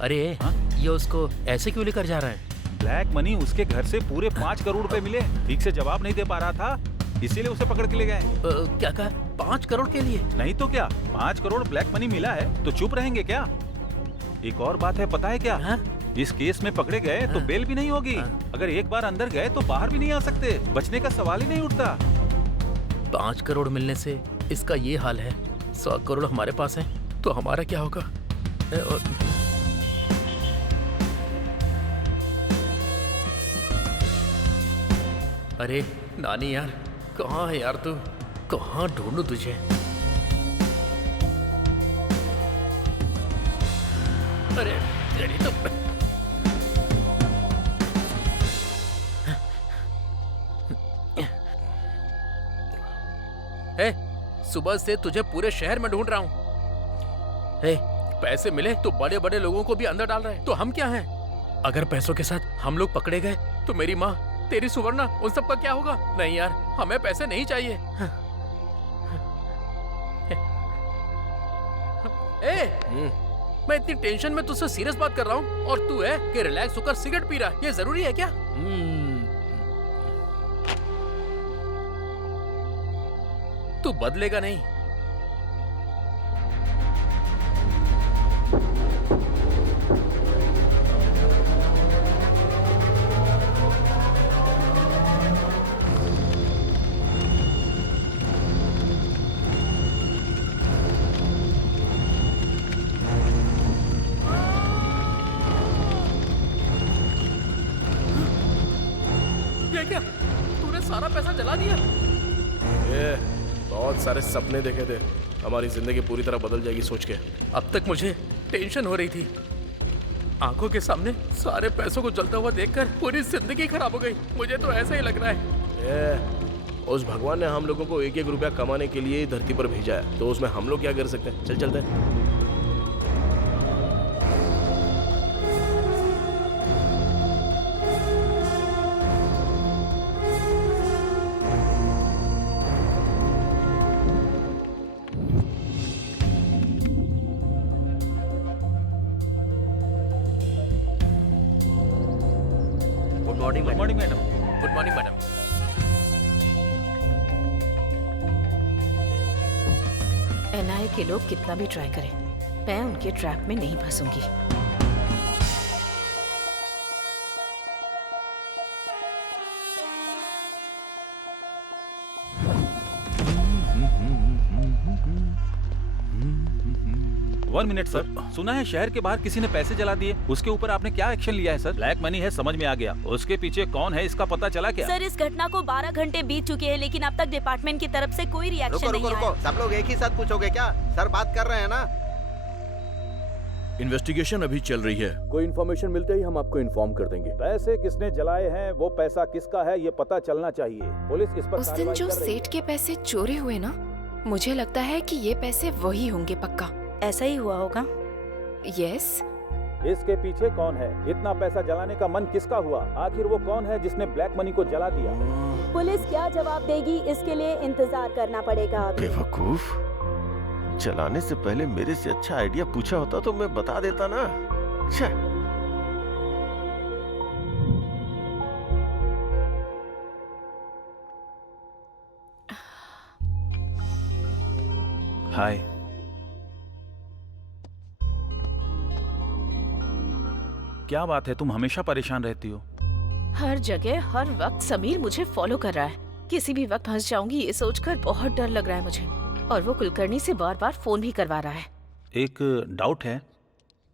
अरे ये उसको ऐसे क्यों लेकर जा रहा है? ब्लैक मनी उसके घर से पूरे 5 करोड़ रुपए मिले, ठीक से जवाब नहीं दे पा रहा था, इसीलिए उसे पकड़ के ले गए। क्या कहा? 5 करोड़ के लिए? नहीं तो क्या, 5 करोड़ ब्लैक मनी मिला है तो चुप रहेंगे क्या? एक और बात है, पता है क्या? इस केस में पकड़े गए तो बेल भी नहीं होगी। अगर एक बार अंदर गए तो बाहर भी नहीं आ सकते, बचने का सवाल ही नहीं उठता। 5 करोड़ मिलने से इसका ये हाल है, 100 करोड़ हमारे पास है तो हमारा क्या होगा? अरे नानी यार, कहाँ है यार तू? कहाँ ढूंढूं तुझे? अरे तेरी तो सुबह से तुझे पूरे शहर में ढूंढ रहा हूँ। पैसे मिले तो बड़े बड़े लोगों को भी अंदर डाल रहे हैं, तो हम क्या हैं? अगर पैसों के साथ हम लोग पकड़े गए तो मेरी माँ, तेरी सुवर्णा, उन सब का क्या होगा? नहीं यार, हमें पैसे नहीं चाहिए। मैं इतनी टेंशन में तुझसे सीरियस बात कर रहा हूँ और तू है कि रिलैक्स होकर सिगरेट पी रहा है। ये जरूरी है क्या? तू बदलेगा नहीं। ये क्या? सारे सपने देखे थे, हमारी जिंदगी पूरी तरह बदल जाएगी सोच के। अब तक मुझे टेंशन हो रही थी, आंखों के सामने सारे पैसों को जलता हुआ देखकर पूरी जिंदगी खराब हो गई। मुझे तो ऐसा ही लग रहा है। उस भगवान ने हम लोगों को एक एक रुपया कमाने के लिए धरती पर भेजा है, तो उसमें हम लोग क्या कर सकते हैं? चल चलते हैं। Good morning madam. Good morning madam. NIA के लोग कितना भी ट्राई करें, मैं उनके ट्रैप में नहीं फंसूंगी। वन मिनट सर, सुना है शहर के बाहर किसी ने पैसे जला दिए, उसके ऊपर आपने क्या एक्शन लिया है सर? ब्लैक मनी है, समझ में आ गया, उसके पीछे कौन है इसका पता चला क्या? सर, इस घटना को 12 घंटे बीत चुके हैं, लेकिन अब तक डिपार्टमेंट की तरफ से कोई रिएक्शन नहीं आया। सब लोग एक ही साथ पूछोगे क्या? सर बात कर रहे हैं ना। इन्वेस्टिगेशन अभी चल रही है, कोई इन्फॉर्मेशन मिलते ही हम आपको इन्फॉर्म कर देंगे। पैसे किसने जलाए हैं, वो पैसा किसका है, ये पता चलना चाहिए। पुलिस इस पर उस दिन जो सेठ के पैसे चोरी हुए ना, मुझे लगता है कि ये पैसे वही होंगे पक्का। ऐसा ही हुआ होगा। यस। इसके पीछे कौन है? इतना पैसा जलाने का मन किसका हुआ? आखिर वो कौन है जिसने ब्लैक मनी को जला दिया? पुलिस क्या जवाब देगी, इसके लिए इंतजार करना पड़ेगा। बेवकूफ, चलाने से पहले मेरे से अच्छा आइडिया पूछा होता तो मैं बता देता ना। हाय। क्या बात है, तुम हमेशा परेशान रहती हो? हर जगह हर वक्त समीर मुझे फॉलो कर रहा है। किसी भी वक्त फंस जाऊंगी ये सोचकर बहुत डर लग रहा है मुझे। और वो कुलकर्णी से बार बार फोन भी करवा रहा है। एक डाउट है,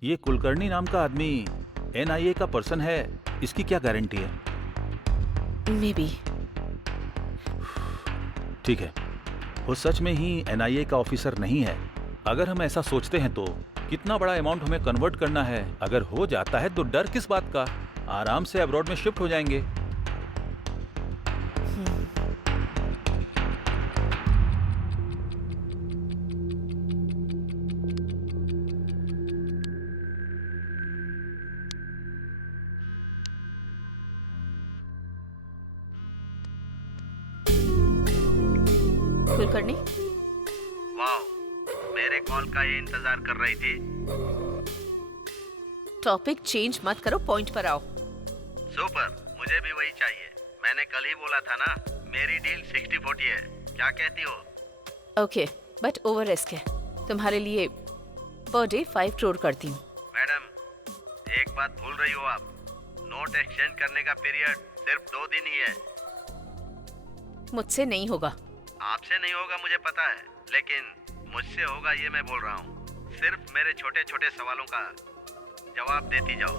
ये कुलकर्णी नाम का आदमी एनआईए का पर्सन है, इसकी क्या गारंटी है? May be. ठीक है, वो सच में ही एनआईए का ऑफिसर नहीं है। अगर हम ऐसा सोचते हैं तो कितना बड़ा अमाउंट हमें कन्वर्ट करना है। अगर हो जाता है तो डर किस बात का, आराम से अब्रॉड में शिफ्ट हो जाएंगे। कुलकर्णी, वाह, मेरे कॉल का ये इंतजार कर रही थी। टॉपिक चेंज मत करो, पॉइंट पर आओ। सुपर, मुझे भी वही चाहिए। मैंने कल ही बोला था ना, मेरी डील 60-40 है। क्या कहती हो? ओके, बट ओवर रिस्क है। तुम्हारे लिए पर डे 5 करोड़ करती हूँ। मैडम, एक बात भूल रही हो आप, नोट एक्सचेंज करने का पीरियड सिर्फ 2 दिन ही है। मुझसे नहीं होगा। आपसे नहीं होगा मुझे पता है, लेकिन मुझसे होगा ये मैं बोल रहा हूँ। सिर्फ मेरे छोटे छोटे सवालों का जवाब देती जाओ।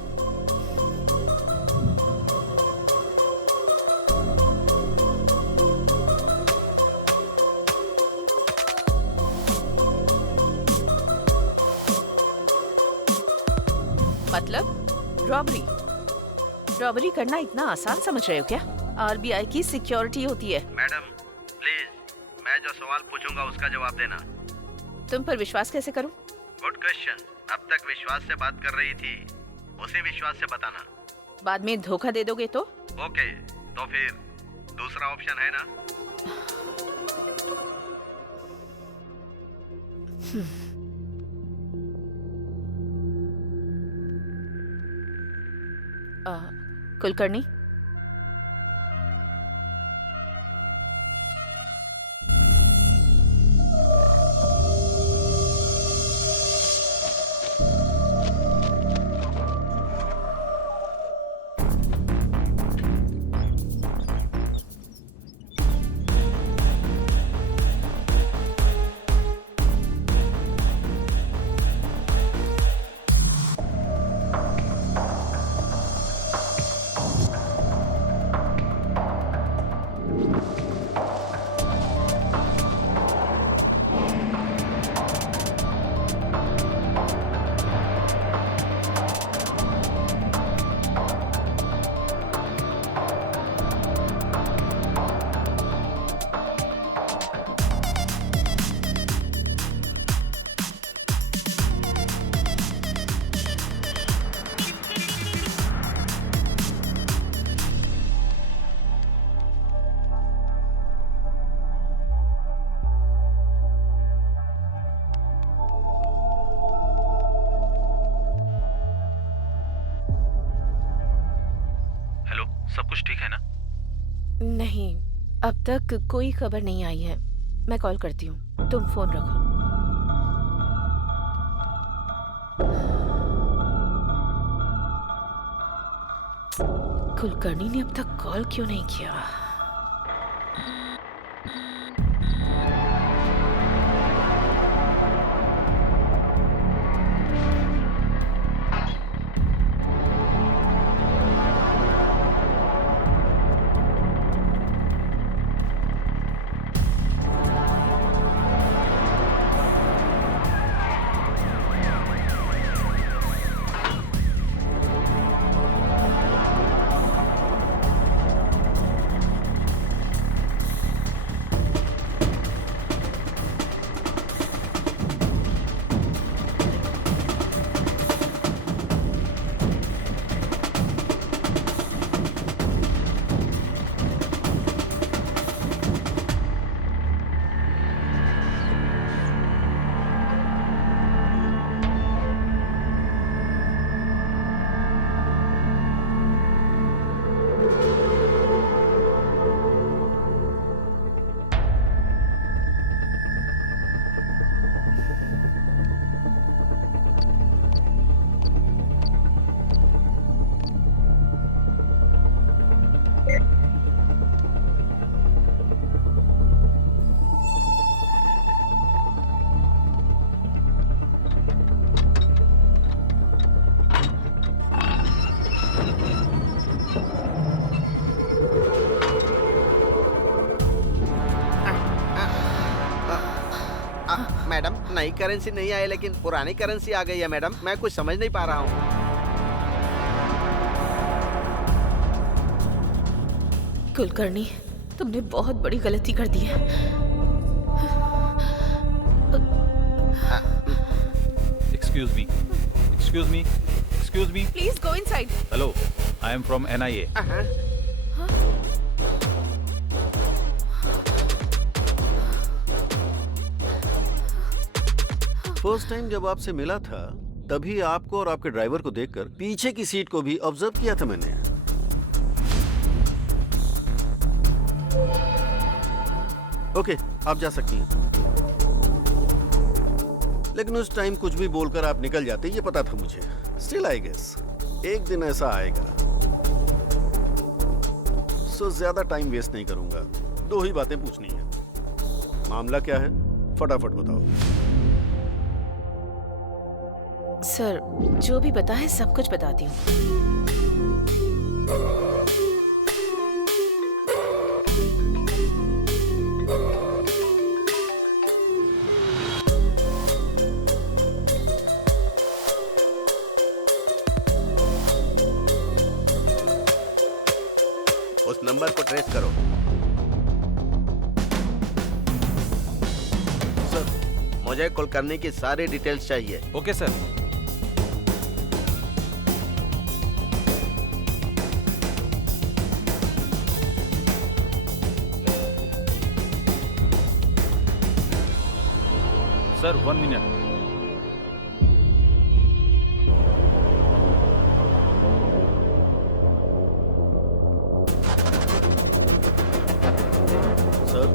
मतलब रॉबरी करना इतना आसान समझ रहे हो क्या? आरबीआई की सिक्योरिटी होती है। मैडम प्लीज, मैं जो सवाल पूछूंगा उसका जवाब देना। तुम पर विश्वास कैसे करूं? Good question. अब तक विश्वास से बात कर रही थी, उसी विश्वास से बताना। बाद में धोखा दे दोगे तो? ओके, तो फिर दूसरा ऑप्शन है ना? कुलकर्णी, सब कुछ ठीक है ना? नहीं, अब तक कोई खबर नहीं आई है। मैं कॉल करती हूँ, तुम फोन रखो। कुलकर्णी ने अब तक कॉल क्यों नहीं किया? मैडम, नई करेंसी नहीं आई लेकिन पुरानी करेंसी आ गई है मैडम। मैं कुछ समझ नहीं पा रहा हूँ। कुलकर्णी, तुमने बहुत बड़ी गलती कर दी है। Excuse me, excuse me, excuse me. Please go inside. Hello, I am from NIA। First time जब आपसे मिला था तभी आपको और आपके ड्राइवर को देखकर पीछे की सीट को भी ऑब्जर्व किया था मैंने। ओके, आप जा सकती हैं। लेकिन उस टाइम कुछ भी बोलकर आप निकल जाते, ये पता था मुझे। स्टिल आई गेस एक दिन ऐसा आएगा। सो ज्यादा टाइम वेस्ट नहीं करूंगा, 2 ही बातें पूछनी है। मामला क्या है, फटाफट बताओ। सर, जो भी पता है सब कुछ बताती हूँ। उस नंबर को ट्रेस करो। सर, मुझे कुलकर्णी की सारी डिटेल्स चाहिए। Okay sir. Sir 1 minute. Sir,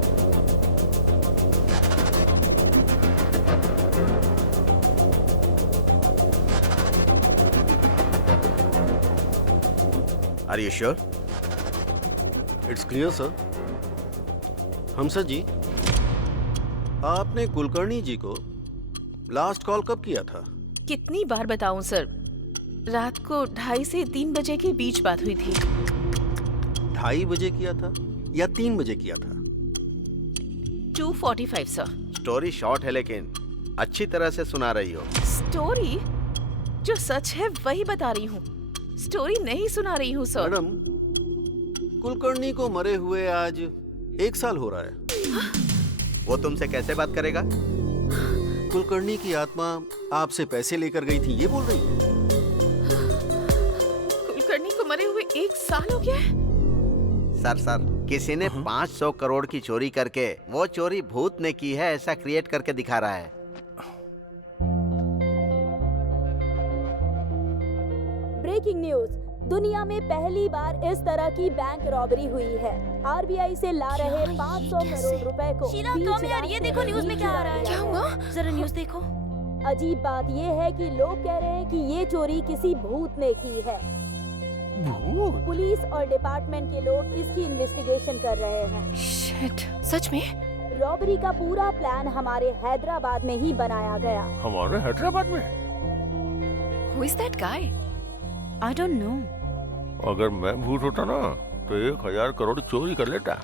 are you sure? It's clear sir. हमसर जी, आपने कुलकर्णी जी को लास्ट कॉल कब किया था? कितनी बार बताऊं सर, रात को 2:30 से 3 बजे के बीच बात हुई थी। 2:30 बजे किया था या 3 बजे किया था? 2:45 सर। स्टोरी शॉर्ट है लेकिन अच्छी तरह से सुना रही हो। स्टोरी जो सच है वही बता रही हूँ, स्टोरी नहीं सुना रही हूँ सर। मैडम, कुलकर्णी को मरे हुए आज 1 साल हो रहा है। वो तुमसे कैसे बात करेगा? कुलकर्णी की आत्मा आपसे पैसे लेकर गई थी, ये बोल रही है। कुलकर्णी को मरे हुए 1 साल हो गया है। सर, किसी ने 500 करोड़ की चोरी करके वो चोरी भूत ने की है ऐसा क्रिएट करके दिखा रहा है। ब्रेकिंग न्यूज, दुनिया में पहली बार इस तरह की बैंक रॉबरी हुई है। आरबीआई से ला रहे 500 करोड़ रुपए को शीला, बीच कम यार, रास्ते ये देखो में न्यूज़ में क्या आ रहा है। चुरा क्या लिया हुआ? गया। जरा न्यूज़ देखो। अजीब बात ये है कि लोग कह रहे हैं कि ये चोरी किसी भूत ने की है। भूत? पुलिस और डिपार्टमेंट के लोग इसकी इन्वेस्टिगेशन कर रहे हैं। शिट, सच में? रॉबरी का पूरा प्लान हमारे हैदराबाद में ही बनाया गया। हमारे हैदराबाद में? Who is that guy? I don't know. अगर मैं भूत होता ना तो 1000 करोड़ चोरी कर लेता।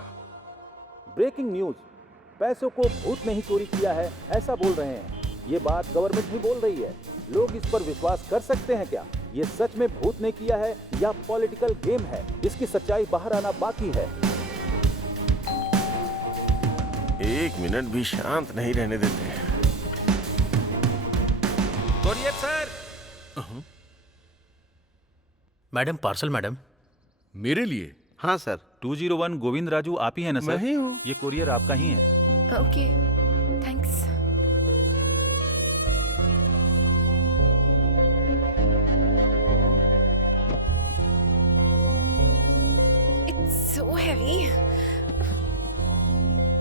ब्रेकिंग न्यूज, पैसों को भूत ने ही चोरी किया है ऐसा बोल रहे हैं। ये बात गवर्नमेंट ही बोल रही है। लोग इस पर विश्वास कर सकते हैं क्या? ये सच में भूत ने किया है या पॉलिटिकल गेम है? इसकी सच्चाई बाहर आना बाकी है। 1 मिनट भी शांत नहीं रहने देते। Courier sir. Madam, parcel madam. मेरे लिए? हाँ सर। 201 गोविंद राजू आप ही है ना सर? मैं ही हूँ। ये कोरियर आपका ही है। Okay, thanks. It's so heavy.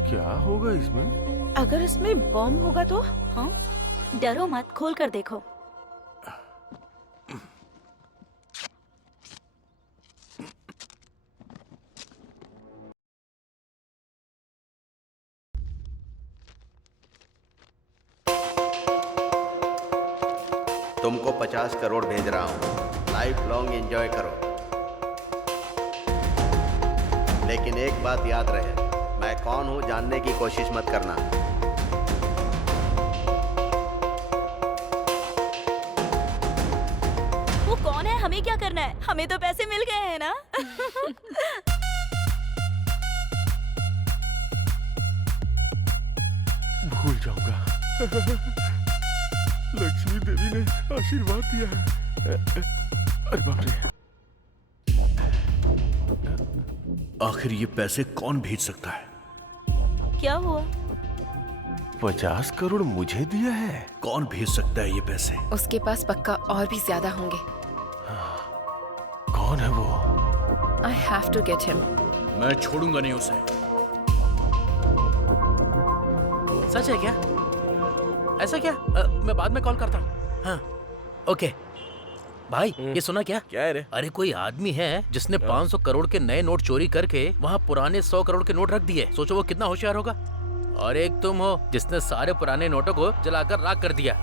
क्या होगा इसमें? अगर इसमें बॉम्ब होगा तो? हाँ, डरो मत, खोल कर देखो। तुमको 50 करोड़ भेज रहा हूँ, लाइफ लॉन्ग एंजॉय करो। लेकिन एक बात याद रहे, मैं कौन हूँ जानने की कोशिश मत करना। वो कौन है, हमें क्या करना है? हमें तो पैसे मिल गए हैं ना। भूल जाऊंगा। लक्ष्मी देवी ने आशीर्वाद दिया है। अरे बाप रे। आखिर ये पैसे कौन भेज सकता है? क्या हुआ? 50 करोड़ मुझे दिया है? कौन भेज सकता है ये पैसे? उसके पास पक्का और भी ज्यादा होंगे। कौन है वो? I have to get him. मैं छोड़ूंगा नहीं उसे। सच है क्या? ऐसा क्या? मैं बाद में कॉल करता हूँ। हाँ, ओके। भाई, ये सुना क्या? क्या है रे? अरे कोई आदमी है जिसने 500 करोड़ के नए नोट चोरी करके वहाँ पुराने 100 करोड़ के नोट रख दिए। सोचो वो कितना होशियार होगा। और एक तुम हो जिसने सारे पुराने नोटों को जलाकर राख कर दिया।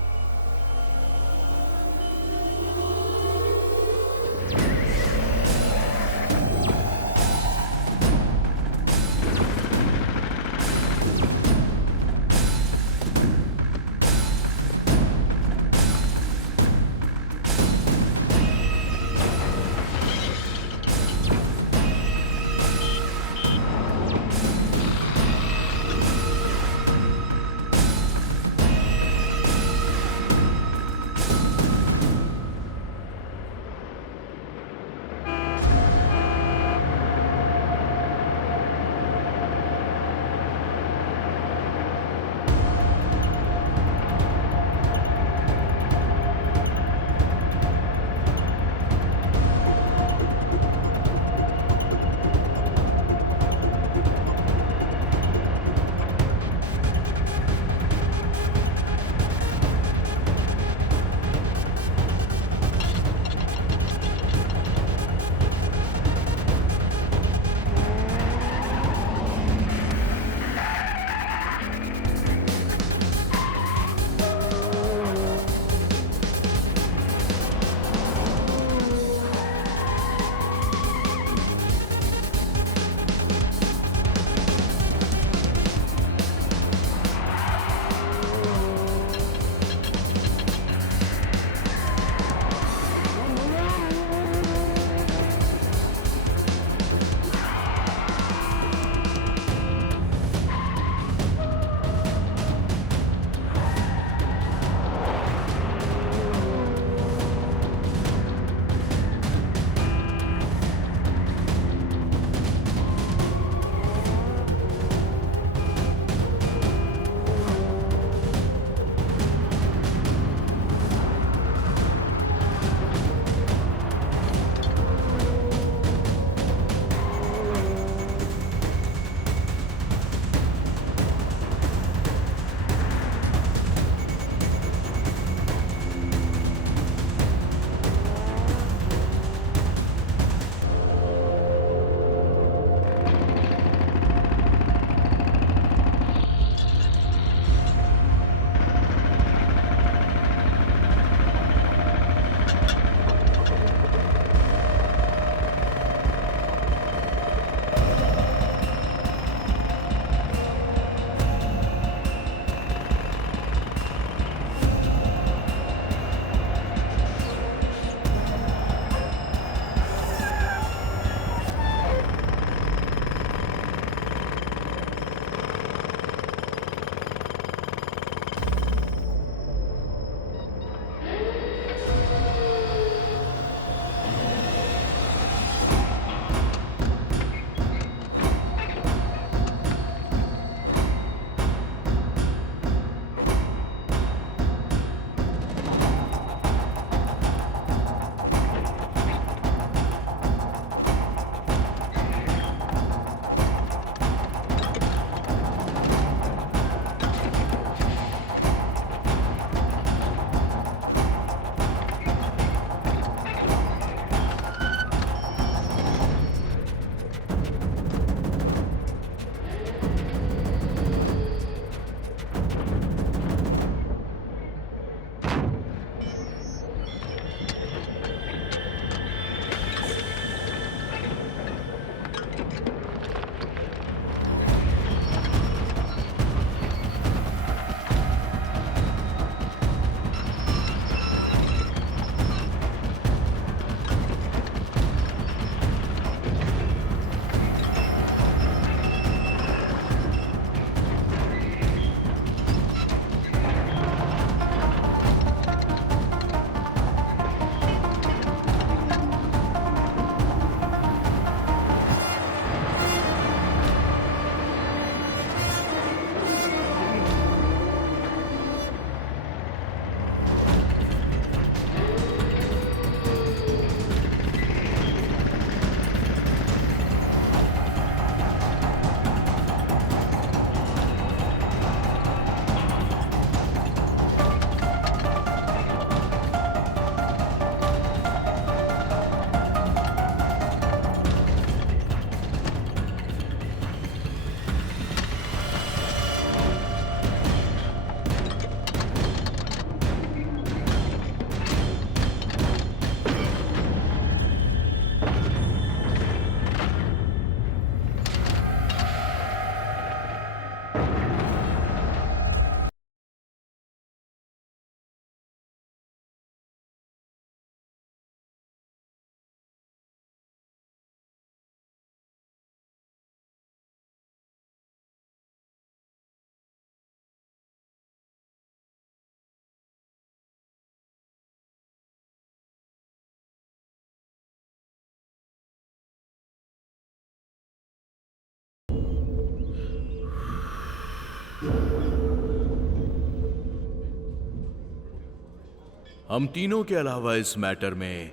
हम तीनों के अलावा इस मैटर में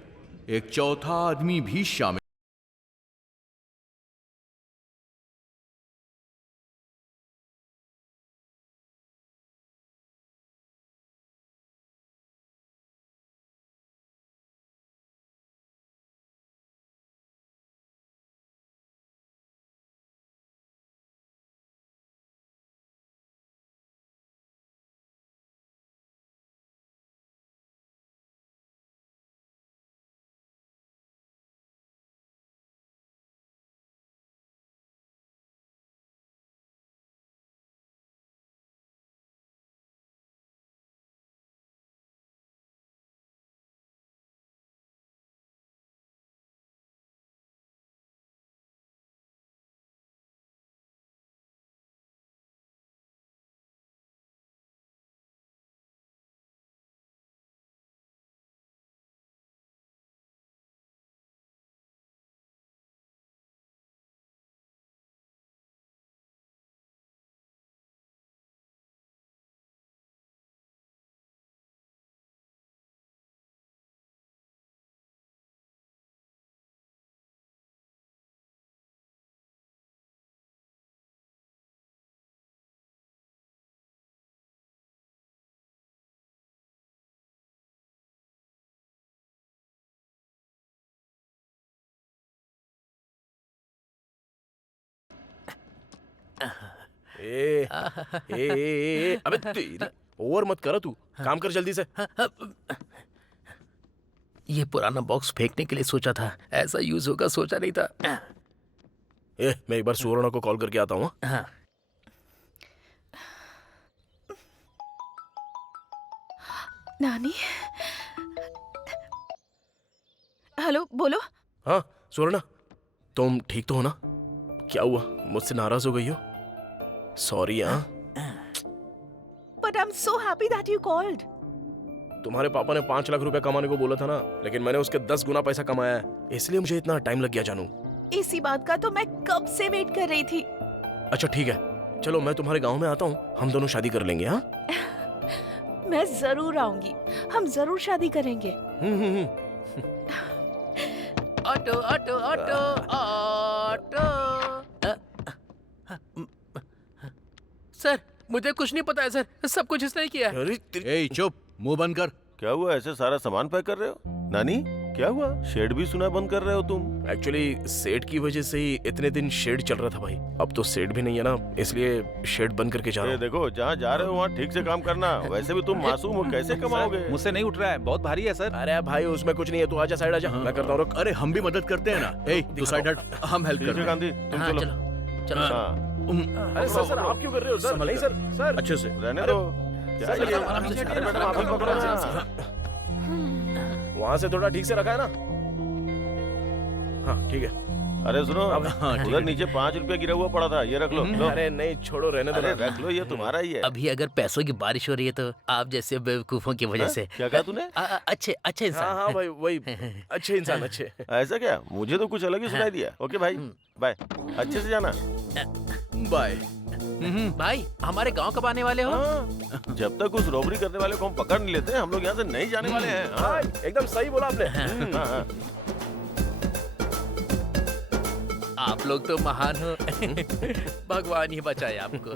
एक चौथा आदमी भी शामिल। अबे तेरी ओवर मत करो तू, काम कर जल्दी से। ये पुराना बॉक्स फेंकने के लिए सोचा था, ऐसा यूज होगा सोचा नहीं था। मैं एक बार सुवर्णा को कॉल करके आता हूँ। हाँ। नानी, हेलो, बोलो। हाँ सुवर्णा, तुम ठीक तो हो ना? क्या हुआ, मुझसे नाराज हो गई हो? सॉरी। हाँ, but I am so happy that you called. तुम्हारे पापा ने 5 लाख रुपए कमाने को बोला था ना, लेकिन मैंने उसके 10 गुना पैसा कमाया है, इसलिए मुझे इतना टाइम लग गया जानू। इसी बात का तो मैं कब से वेट कर रही थी। अच्छा ठीक है, चलो मैं तुम्हारे गांव में आता हूँ, हम दोनों शादी कर लेंगे। हाँ मैं जरूर आऊंगी, हम जरूर शादी करेंगे। Auto auto auto auto. Sir मुझे कुछ नहीं पता है सर, सब कुछ इसने ही किया है। ए चुप, मुंह बंद कर। क्या हुआ, ऐसे सारा सामान पैक कर रहे हो? नानी क्या हुआ, शेड भी सुना बंद कर रहे हो तुम? एक्चुअली सेट की वजह से ही इतने दिन शेड चल रहा था भाई, अब तो सेट भी नहीं है ना, इसलिए शेड बंद करके जा रहा हूँ। देखो जहाँ जा रहे हो वहाँ ठीक से काम करना, वैसे भी तुम मासूम हो, कैसे कमाओगे? मुझसे नहीं उठ रहा है, बहुत भारी है सर। अरे भाई उसमें कुछ नहीं है, तू आजा साइड आजा, मैं करता हूँ। अरे हम भी मदद करते हैं ना। ए तू साइड हट, हम हेल्प करते हैं। गांधी तुम चलो। अरे सर आप क्यों कर रहे हो सर? नहीं सर, सर अच्छे से रहने दो। वहाँ से थोड़ा ठीक से रखा है ना? हाँ ठीक है। अरे सुनो, उधर नीचे 5 रुपया गिरा हुआ पड़ा था, ये रख लो। अरे नहीं छोड़ो, रहने दो। रख लो, ये तुम्हारा ही है। अभी अगर पैसों की बारिश हो रही है तो आप जैसे बेवकूफों की वजह से। क्या कहा तूने? अच्छे इंसान। हाँ भाई वही अच्छे इंसान, अच्छे। ऐसा क्या, मुझे तो कुछ अलग ही सुनाई दिया। ओके भाई बाय, अच्छे से जाना। बाय। भाई हमारे गांव कब आने वाले हो? जब तक उस रॉबरी करने वाले को हम पकड़ नहीं लेते, हम लोग यहाँ से नहीं जाने वाले हैं। हाँ एकदम सही बोला आपने। आप लोग तो महान हो। भगवान ही बचाए आपको।